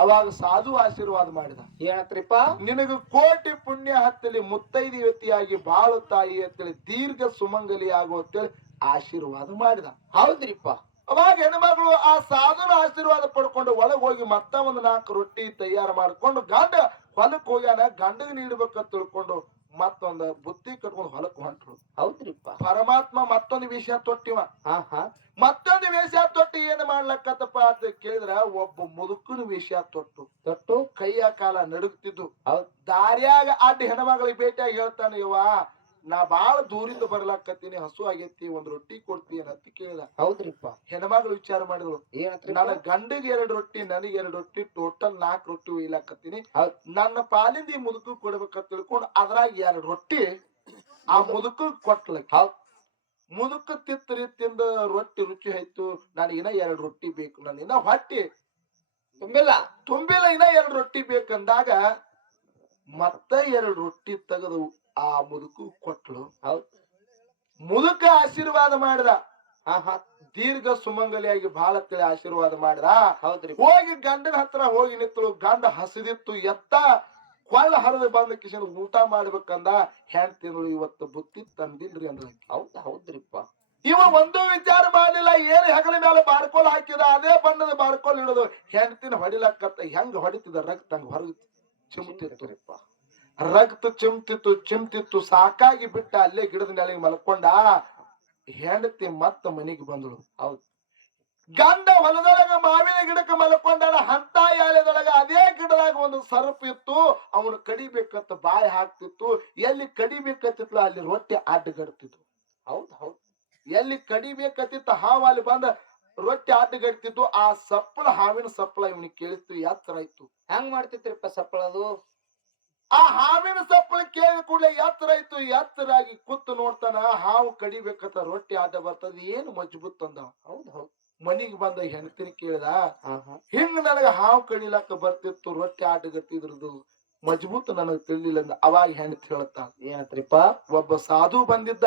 ಅವಾಗ ಸಾಧು ಆಶೀರ್ವಾದ ಮಾಡಿದ. ಏನತ್ರಿಪ್ಪ? ನಿನಗ ಕೋಟಿ ಪುಣ್ಯ ಹತ್ತಲಿ ಮುತ್ತೈದಿ ವ್ಯಕ್ತಿಯಾಗಿ ಬಾಳು ತಾಯಿ ಅಂತೇಳಿ ದೀರ್ಘ ಸುಮಂಗಲಿ ಅಂತೇಳಿ ಆಶೀರ್ವಾದ ಮಾಡಿದ. ಹೌದ್ರಿಪ್ಪ. ಅವಾಗ ಹೆಣ್ಮಗಳು ಆ ಸಾಧುನ ಆಶೀರ್ವಾದ ಪಡ್ಕೊಂಡು ಒಳಗೆ ಹೋಗಿ ಮತ್ತ ಒಂದು ನಾಲ್ಕು ರೊಟ್ಟಿ ತಯಾರು ಮಾಡ್ಕೊಂಡು ಗಂಡ ಹೊಲಕ್ಕೆ ಹೋಗ್ಯಾನ ಗಂಡಗ್ ನೀಡ್ಬೇಕಂತ ತಿಳ್ಕೊಂಡು ಮತ್ತೊಂದ ಬುದ್ಧಿ ಕಟ್ಕೊಂಡು ಹೊಲಕ್ ಹೊಂಟ್ರು. ಹೌದ್ರಿಪ್ಪ. ಪರಮಾತ್ಮ ಮತ್ತೊಂದು ವಿಷಯ ತೊಟ್ಟಿವ. ಹಾ ಹಾ. ಮತ್ತೊಂದು ವಿಷಯ ತೊಟ್ಟಿ ಏನ್ ಮಾಡ್ಲಕ್ಕತ್ತಪ್ಪ ಅಂತ ಕೇಳಿದ್ರ ಒಬ್ಬ ಮುದುಕನ ವಿಷಯ ತೊಟ್ಟು. ತೊಟ್ಟು? ಕೈಯ ಕಾಲ ನಡುಗ್ತಿದ್ದು. ದಾರ್ಯಾಗ ಅಡ್ಡ ಹೆಣ್ಮಗಳಿಗೆ ಭೇಟಿಯಾಗಿ ಹೇಳ್ತಾನ ಇವ ನಾ ಬಾಳ ದೂರಿಂದ ಬರ್ಲಾಕತ್ತೀನಿ ಹಸು ಆಗೈತಿ ಒಂದ್ ರೊಟ್ಟಿ ಕೊಡ್ತೀನಿ ಅಂತ ಕೇಳಿದ. ಹೌದ್ರಿಪ್ಪ. ಹೆಣ್ಮಗಳು ವಿಚಾರ ಮಾಡಿದ್ರು. ನನ್ನ ಗಂಡಿಗೆ ಎರಡು ರೊಟ್ಟಿ ನನಗೆ ಎರಡು ರೊಟ್ಟಿ ಟೋಟಲ್ ನಾಲ್ಕು ರೊಟ್ಟಿ ಒಯ್ಲಾಕತ್ತೀನಿ. ನನ್ನ ಪಾಲಿಂದ ಈ ಮುದುಕು ಕೊಡ್ಬೇಕಂತ ತಿಳ್ಕೊಂಡು ಅದ್ರಾಗ ಎರಡು ರೊಟ್ಟಿ ಆ ಮುದುಕು ಕೊಟ್ಲಕ್ಕ. ಮುದುಕ ತಿತ್ತ ರೀತಿಯಿಂದ ರೊಟ್ಟಿ ರುಚಿ ಆಯ್ತು ನನಗೆ ಇನ್ನ ಎರಡು ರೊಟ್ಟಿ ಬೇಕು ನಾನು ಇನ್ನ ಹೊಟ್ಟಿ. ತುಂಬಿಲ್ಲ? ತುಂಬಿಲ್ಲ ಇನ್ನ ಎರಡು ರೊಟ್ಟಿ ಬೇಕಂದಾಗ ಮತ್ತ ಎರಡು ರೊಟ್ಟಿ ತೆಗೆದು ಆ ಮುದುಕು ಕೊಟ್ಲು. ಹೌದು. ಮುದುಕ ಆಶೀರ್ವಾದ ಮಾಡಿದ. ಹಾ ಹಾ. ದೀರ್ಘ ಸುಮಂಗಲಿಯಾಗಿ ಬಹಳ ತಿಳಿ ಆಶೀರ್ವಾದ ಮಾಡಿದ. ಹೌದ್ರಿ. ಹೋಗಿ ಗಂಡನ ಹತ್ರ ಹೋಗಿ ನಿಂತಳು ಗಂಡ ಹಸಿದಿತ್ತು ಎತ್ತ ಕೊಳ್ಳ ಹರಿದು ಬಂದ ಕಿಶನ್ ಊಟ ಮಾಡ್ಬೇಕಂದ ಹೆಣ್ ತಿಂಗಳು ಇವತ್ತು ಬುತ್ತಿ ತಂದಿಲ್ರಿ ಅಂದ್ರ ಹೌದ್ ಹೌದ್ರಿಪ್ಪ. ಇವ ಒಂದು ವಿಚಾರ ಮಾಡಲಿಲ್ಲ. ಏನ್ ಹೆಗಲ ಮೇಲೆ ಬಾರ್ಕೋಲ್ ಹಾಕಿದ ಅದೇ ಬಣ್ಣದ ಬಾರ್ಕೋಲ್ ಇಡೋದು ಹೆಂಡತಿನ ಹೊಡಿಲಕ್ಕತ್ತ ಹೆಂಗ್ ಹೊಡಿತಿದ ರಕ್ತ ಹಂಗ ಹೊರಗ್ ಚಿಮ್ತಿರ್ತೀರಿಪ್ಪ ರಕ್ತ ಚಿಮ್ತಿತ್ತು ಚಿಮ್ತಿತ್ತು, ಸಾಕಾಗಿ ಬಿಟ್ಟ ಅಲ್ಲೇ ಗಿಡದ ನೆಲೆಗೆ ಮಲ್ಕೊಂಡ ಹೆಂಡತಿ ಮತ್ತ ಮನಿಗೆ ಬಂದಳು. ಹೌದು. ಗಂಡ ಹೊಲದೊಳಗ, ಮಾವಿನ ಗಿಡಕ್ಕೆ ಮಲ್ಕೊಂಡಾನ ಹಂತ ಯಾಲೆದೊಳಗ ಅದೇ ಗಿಡದಾಗ ಒಂದು ಸರ್ಪ್ ಇತ್ತು. ಅವನು ಕಡಿಬೇಕಂತ ಬಾಯಿ ಹಾಕ್ತಿತ್ತು. ಎಲ್ಲಿ ಕಡಿಬೇಕತ್ತಿತ್ತು ಅಲ್ಲಿ ರೊಟ್ಟಿ ಅಡ್ಡಗಡ್ತಿತ್ತು. ಹೌದ್, ಹೌದು. ಎಲ್ಲಿ ಕಡಿಬೇಕತ್ತಿತ್ತು ಹಾವು ಅಲ್ಲಿ ಬಂದ ರೊಟ್ಟಿ ಅಡ್ಡಗಡ್ತಿತ್ತು. ಆ ಸಪ್ಪಳ, ಹಾವಿನ ಸಪ್ಪಳ ಇವನಿಗೆ ಕೇಳಿತ್ತು ಎತ್ತರ ಇತ್ತು ಹೆಂಗ್ ಮಾಡ್ತಿತ್ರಿಪ್ಪ ಸಪ್ಪಳದು ಆ ಹಾವಿನ ಸಪ್ಪಳ ಕೇಳಿದ ಕೂಡಲೇ ಎತ್ತರ ಇತ್ತು ಎತ್ತರಾಗಿ ಕೂತು ನೋಡ್ತಾನ ಹಾವು ಕಡಿಬೇಕಂತ ರೊಟ್ಟಿ ಆದ ಬರ್ತದ ಏನು ಮಜ್ಬೂತ್ ತಂದ? ಹೌದ್ ಹೌದ್. ಮನಿಗ್ ಬಂದ ಹೆಣ್ತಿನ ಕೇಳ್ದ ಹಿಂಗ ನನಗ ಹಾವು ಕಡಿಲಕ್ಕ ಬರ್ತಿತ್ತು ರೊಟ್ಟಿ ಆಟಗತ್ತಿದ್ರದು ಮಜ್ಬೂತ್ ನನಗ್ ತಿಳಿಲಿಲ್ಲ ಅಂದ ಅವಾಗ ಹೆಣ್ತಿ ಹೇಳ್ತಾನ ಏನತ್ರಿಪ್ಪ? ಒಬ್ಬ ಸಾಧು ಬಂದಿದ್ದ.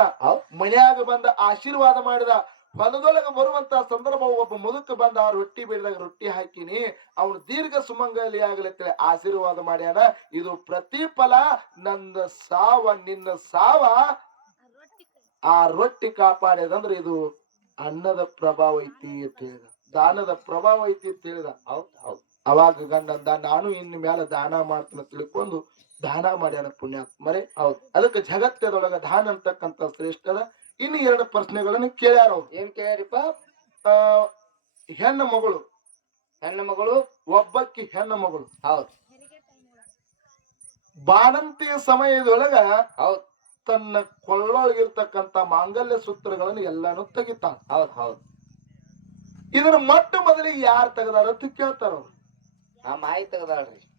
ಮನ್ಯಾಗ ಬಂದ ಆಶೀರ್ವಾದ ಮಾಡಿದ ಹೊಲದೊಳಗ ಬರುವಂತ ಸಂದರ್ಭ ಒಬ್ಬ ಮುದುಕ ಬಂದ ಆ ರೊಟ್ಟಿ ಬೇಡಿದಾಗ ರೊಟ್ಟಿ ಹಾಕಿನಿ ಅವನು ದೀರ್ಘ ಸುಮಂಗಲಿ ಆಗಲತ್ತೇಳಿ ಆಶೀರ್ವಾದ ಮಾಡ್ಯಾನ ಇದು ಪ್ರತಿಫಲ ನನ್ನ ಸಾವ ನಿನ್ನ ಸಾವ ಆ ರೊಟ್ಟಿ ಕಾಪಾಡ್ಯದಂದ್ರೆ ಇದು ಅನ್ನದ ಪ್ರಭಾವ ಐತಿ ಅಂತ ಹೇಳಿದ. ದಾನದ ಪ್ರಭಾವ ಐತಿ ಅಂತ ಹೇಳಿದ. ಹೌದ್ ಹೌದು. ಅವಾಗ ಗಂಡಂದ ನಾನು ಇನ್ನು ಮೇಲೆ ದಾನ ಮಾಡ್ತೀನಿ ತಿಳ್ಕೊಂಡು ದಾನ ಮಾಡ್ಯಾನ ಪುಣ್ಯಾತ್ಮರೇ. ಹೌದು. ಅದಕ್ಕೆ ಜಗತ್ತದೊಳಗ ದಾನ ಅಂತಕ್ಕಂಥ ಶ್ರೇಷ್ಠ ಅದ. ಇನ್ನು ಎರಡು ಪ್ರಶ್ನೆಗಳನ್ನ ಕೇಳ್ಯಾರ ಅವ್ರು. ಏನ್ ಕೇಳ್ಯಾರಿಪ್ಪ? ಆ, ಹೆಣ್ಣು ಮಗಳು. ಹೆಣ್ಣು ಮಗಳು? ಒಬ್ಬಕ್ಕಿ ಹೆಣ್ಣು ಮಗಳು. ಹೌದು. ಬಾಣಂತಿ ಸಮಯದೊಳಗ ಹೌದು. ತನ್ನ ಕೊಳ್ಳೊಳಗಿರ್ತಕ್ಕಂತ ಮಾಂಗಲ್ಯ ಸೂತ್ರಗಳನ್ನು ಎಲ್ಲಾನು ತೆಗಿತಾನ. ಹೌದ್ ಹೌದು. ಇದನ್ನ ಮೊಟ್ಟ ಮೊದಲಿಗೆ ಯಾರು ತೆಗದಾರ ಅಂತ ಕೇಳ್ತಾರ ಅವ್ರು. ಆ ಮಾಯಿ ತೆಗದಾಳ್ರಿ.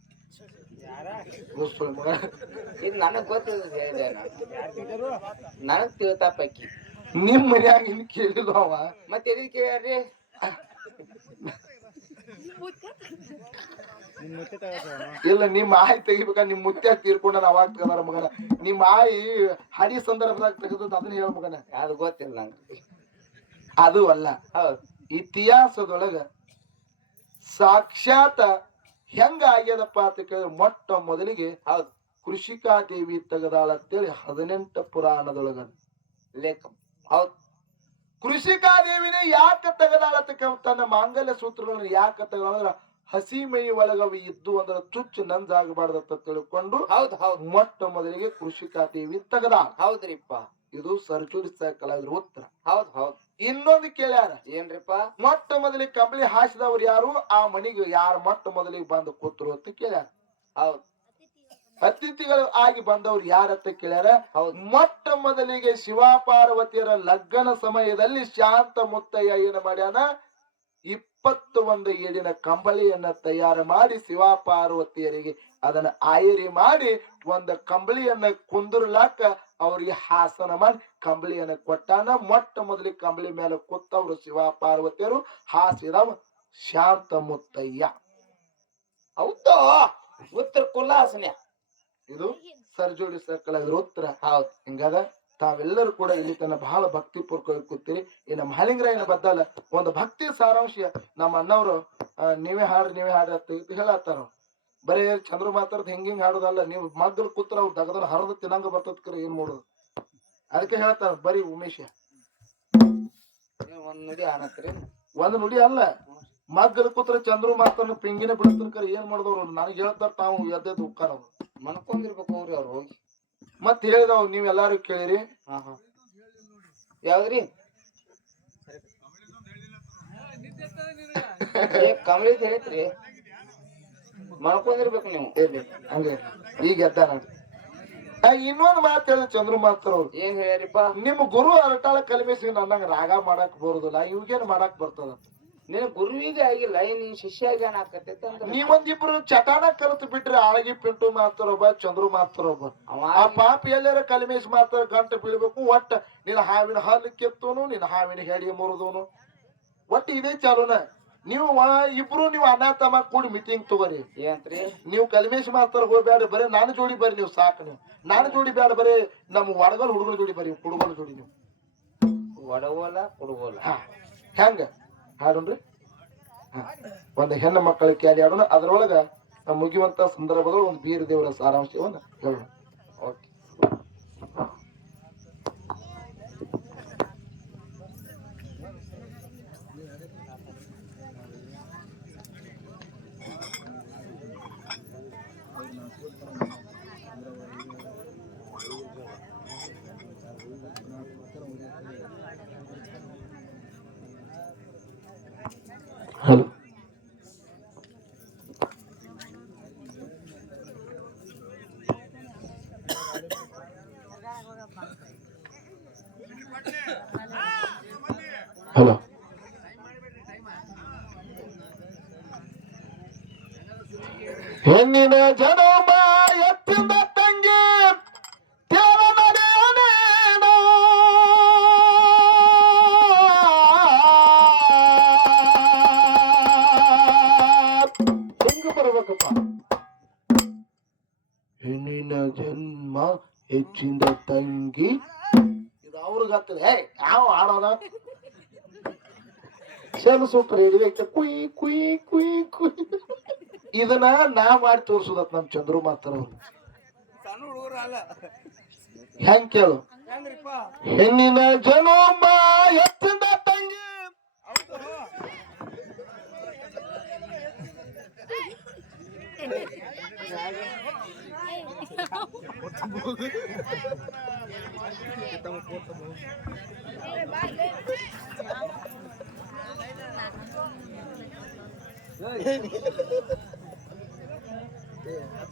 ಮುಸ್ಲಿಮ್ ಮಗ. ಇದು ನನಗ್ ಗೊತ್ತಿದ್ ನನಗ್ ತಿಳ್ತಾ ಪೈಕಿ ನಿಮ್ ಮನ್ಯಾಗ ಇನ್ ಕೇಳಿಲ್ಲ ಅವ? ಮತ್ತೆ ಎಲ್ಲಿ ಕೇಳ್ಯಾರ್ರಿ? ಇಲ್ಲ ನಿಮ್ಮ ಆಯಿ ತೆಗಿಬೇಕ? ನಿಮ್ ಮುತ್ಯ ತೀರ್ಕೊಂಡ ಅವಾಗ ತೆಗದಾರ ಮಗನ. ನಿಮ್ ಆಯಿ ಹಡಿ ಸಂದರ್ಭದಾಗ ತೆಗೆದದ್ ಅದನ್ನ ಹೇಳ ಮಗನ. ಅದು ಗೊತ್ತಿಲ್ಲ ನಂಗೆ. ಅದು ಅಲ್ಲ. ಹೌದು. ಇತಿಹಾಸದೊಳಗ ಸಾಕ್ಷಾತ್ ಹೆಂಗ ಆಗ್ಯದಪ್ಪ ಅಂತ ಕೇಳಿದ್ರೆ ಮೊಟ್ಟ ಮೊದಲಿಗೆ ಆ ಕೃಷಿಕಾ ದೇವಿ ತೆಗದಾಳ ಅಂತೇಳಿ ಹದಿನೆಂಟು ಪುರಾಣದೊಳಗ ಲೇಖ. ಹೌದ್. ಕೃಷಿಕಾ ದೇವಿನೇ ಯಾಕೆ ತೆಗದಾಳ ಅಂತ ಕೇಳ್- ತನ್ನ ಮಾಂಗಲ್ಯ ಸೂತ್ರಗಳನ್ನ ಯಾಕೆ ತೆಗದಾಳ ಅಂದ್ರ ಹಸಿ ಮೈ ಒಳಗವಿ ಇದ್ದು ಅಂದ್ರ ಚುಚ್ಚು ನಂಜಾಗಬಾರ್ದಂತ ತಿಳ್ಕೊಂಡು ಹೌದ್ ಹೌದ್. ಮೊಟ್ಟ ಮೊದಲಿಗೆ ಕೃಷಿಕಾ ದೇವಿ ತೆಗದಾಳ. ಹೌದ್ರಿಪ್ಪ. ಇದು ಸರ್ಕಲ್ ಕಲಾವಿದ್ರ ಉತ್ತರ. ಹೌದ್ ಹೌದ್. ಇನ್ನೊಂದು ಕೇಳ್ಯಾರ. ಏನ್ರಿಪ್ಪ? ಮೊಟ್ಟ ಮೊದಲಿಗೆ ಕಂಬಳಿ ಹಾಸಿದವ್ರು ಯಾರು? ಆ ಮನಿಗೆ ಯಾರು ಮೊಟ್ಟ ಮೊದಲಿಗೆ ಬಂದು ಕೂತರು ಅಂತ ಕೇಳ್ಯಾರ. ಹೌದ್. ಅತಿಥಿಗಳು ಆಗಿ ಬಂದವ್ರು ಯಾರತ್ತ ಕೇಳ್ಯಾರ? ಹೌದ್. ಮೊಟ್ಟ ಮೊದಲಿಗೆ ಶಿವ ಪಾರ್ವತಿಯರ ಲಗ್ನ ಸಮಯದಲ್ಲಿ ಶಾಂತ ಮುತ್ತಯ್ಯ ಏನ ಮಾಡ್ಯಾನ? ಇಪ್ಪತ್ತು ಒಂದು ಏಡಿನ ಕಂಬಳಿಯನ್ನ ತಯಾರು ಮಾಡಿ ಶಿವ ಪಾರ್ವತಿಯರಿಗೆ ಅದನ್ನ ಆಯರಿ ಮಾಡಿ ಒಂದ ಕಂಬಳಿಯನ್ನ ಕುಂದಿರ್ಲಾಕ ಅವ್ರಿಗೆ ಹಾಸನ ಮಾಡಿ ಕಂಬಳಿಯನ್ನ ಕೊಟ್ಟಾನ. ಮೊಟ್ಟ ಮೊದಲಿಗೆ ಕಂಬಳಿ ಮೇಲೆ ಕೂತವ್ರು ಶಿವ ಪಾರ್ವತಿಯರು ಹಾಸಿದವ ಶಾಂತ ಮುತ್ತಯ್ಯ. ಹೌದು? ಉತ್ತರ ಕುಲ್ಲಾಸನ ಇದು ಸರ್ಜೋಡಿ ಸರ್ಕಲ್ ಅದ್ರ ಉತ್ತರ. ಹೌದು. ಹಿಂಗಾದ ತಾವೆಲ್ಲರೂ ಕೂಡ ಇಲ್ಲಿ ತನ್ನ ಬಹಳ ಭಕ್ತಿ ಪೂರ್ವಕವಾಗಿ ಕೂತೀರಿ. ಈ ನಮ್ಮ ಹಲಿಂಗರಾಯನ ಬದ್ದಲ್ಲ ಒಂದು ಭಕ್ತಿ ಸಾರಾಂಶ ನಮ್ಮ ಅಣ್ಣವ್ರು ನೀವೇ ಹಾಡ್ರಿ ನೀವೇ ಹಾಡ್ರಿ ಅಂತ ಹೇಳತ್ತಾರ. ಬರೇ ಚಂದ್ರ ಮಾತಾಡ್ದ ಹಿಂಗ ಹಿಂಗ್ ಹಾಡೋದಲ್ಲ ನೀವು ಮಗ್ಗಲ್ ಕೂತ್ರ ಅವ್ರು ದಗದ ಹರದ ತಿನ್ನಂಗ ಬರ್ತದ ಕರೆ ಏನ್ ಮಾಡೋದು? ಅದಕ್ಕೆ ಹೇಳ್ತಾರ ಬರೀ ಉಮೇಶ. ಒಂದ್ ನುಡಿ ಆನತ್ರಿ ಒಂದ್ ನುಡಿ ಅಲ್ಲ ಮಗ್ಗಲ್ ಕೂತ್ರ ಚಂದ್ರ ಮಾತನ್ನ ಪಿಂಗಿನ ಬಿಡ್ತಾನ ಕರೆ ಏನ್ ಮಾಡಿದವ್ರು? ನನಗೆ ಹೇಳ್ತಾರ ತಾವು ಎದ್ದೆದ್ದು ಉಕ್ಕಾರ ಅವ್ರು. ಮನ್ಕೊಂಡಿರ್ಬೇಕು ಅವ್ರಿ ಅವ್ರು ಹೋಗಿ. ಮತ್ ಹೇಳಿದವ್ ನೀವ್ ಎಲ್ಲಾರು ಕೇಳಿರಿ. ಹಾ ಹಾ. ಯಾವ್ದ್ರಿ? ಏ ಕಮಲಿ ಹೇಳಿದ್ರಿ. ಮಾಡ್ಕೊಂಡಿರ್ಬೇಕು ನೀವು. ಹಂಗ ಹಂಗೆ. ಈಗ ಎದ್ದಾನ ಆ, ಇನ್ನೊಂದ್ ಮಾತು ಹೇಳಿದ ಚಂದ್ರು ಮಾಸ್ತರ್ ಅವ್ರು. ಏನ್ ಹೇಳಿಪ್ಪ ನಿಮ್ ಗುರು ಅರಟಾಳ ಕಲಿಮೇಸಿ ನನ್ನಂಗ ರಾಗ ಮಾಡಕ್ ಬರುದಿಲ್ಲ. ಇವ್ಗೇನ್ ಮಾಡಕ್ ಬರ್ತದ? ನಿನ್ ಗುರುವಿಗೆ ಆಗಿಲ್ಲ. ಏನ್ ನೀನ್ ಶಿಷ್ಯಾಗ ಏನಾಕತ್ತೈತೆ ಅಂತ ನೀವೊಂದಿಬ್ರು ಚಟಾನ ಕಲತ್ ಬಿಟ್ರೆ ಆಳಗಿ ಪಿಂಟು ಮಾತ್ರ ಒಬ್ಬ ಚಂದ್ರು ಮಾಸ್ತರ್ ಒಬ್ಬ. ಆ ಪಾಪ ಎಲ್ಲರ ಕಲಿಮೇಶ್ ಮಾತ್ರ ಗಂಟು ಬೀಳ್ಬೇಕು. ಒಟ್ಟ ನಿನ್ನ ಹಾವಿನ ಹಾಲು ಕೆತ್ತೋನು ನಿನ್ನ ಹಾವಿನ ಹೆಡಿ ಮುರಿದೋನು. ಒಟ್ಟು ಇದೇ ಚಾಲುನ. ನೀವು ಇಬ್ರು ನೀವು ಅಣ್ಣ ತಮ್ಮ ಕೂಡಿ ಮೀಟಿಂಗ್ ತಗೋರಿ. ನೀವು ಕಲ್ಮೇಶ್ ಮಾಸ್ತರ್ ಹೋಗ್ಬೇಡ ಬರೀ ನಾನು ಜೋಡಿ ಬರ್ರಿ ನೀವು ಸಾಕು ನೀವು. ನಾನು ಜೋಡಿ ಬೇಡ ಬರೀ ನಮ್ಮ ಒಡಗಲ್ ಹುಡುಗನ ಜೋಡಿ ಬರ್ರಿ ಹುಡುಗನ ಜೋಡಿ ನೀವು. ಒಡಗೋಲ ಕುಡುಗೋಲ. ಹೆಂಗ? ಹಾಡುನ್ರಿ. ಹಾ ಒಂದು ಹೆಣ್ಣು ಮಕ್ಕಳ ಕ್ಯಾಲಿ ಆಡೋಣ. ಅದ್ರೊಳಗ ಮುಗಿಯುವಂತ ಸಂದರ್ಭದೊಳಗೆ ಒಂದು ಬೀರ ದೇವರ ಸಾರಾಂಶವನ್ನ ಹೇಳೋಣ ಓಕೆ ಹಲೋ ಹಲೋ ಹೆಣ್ಣಿನ ಜನಮ ಎತ್ತಿಂದ ತಂಗಿ. ಹೆಂಗ ಬರ್ಬೇಕಪ್ಪ? ಹೆಣ್ಣಿನ ಜನ್ಮ ಹೆಚ್ಚಿಂದ ತಂಗಿ. ಇದು ಅವ್ರಿಗೆ ಆಗ್ತದೆ. ಹೇ ಯಾವ ಆಡೋದ ಶೇಲು ಸೂಪರ್ ಹಿಡಿಬೇಕು ಕುಯ್ ಕುಯ್ ಕುಯ್ ಕುಯ್. ಇದನ್ನ ನಾ ಮಾಡಿ ತೋರ್ಸುದತ್ ನಮ್ ಚಂದ್ರು ಮಾಸ್ತರ ಅವ್ರು ಹೆಂಗ್ ಕೇಳು ಹೆಣ್ಣಿನ ಜನ್ಮ ಎತ್ತಿನ ತಂಗಿ Hey, Yeah.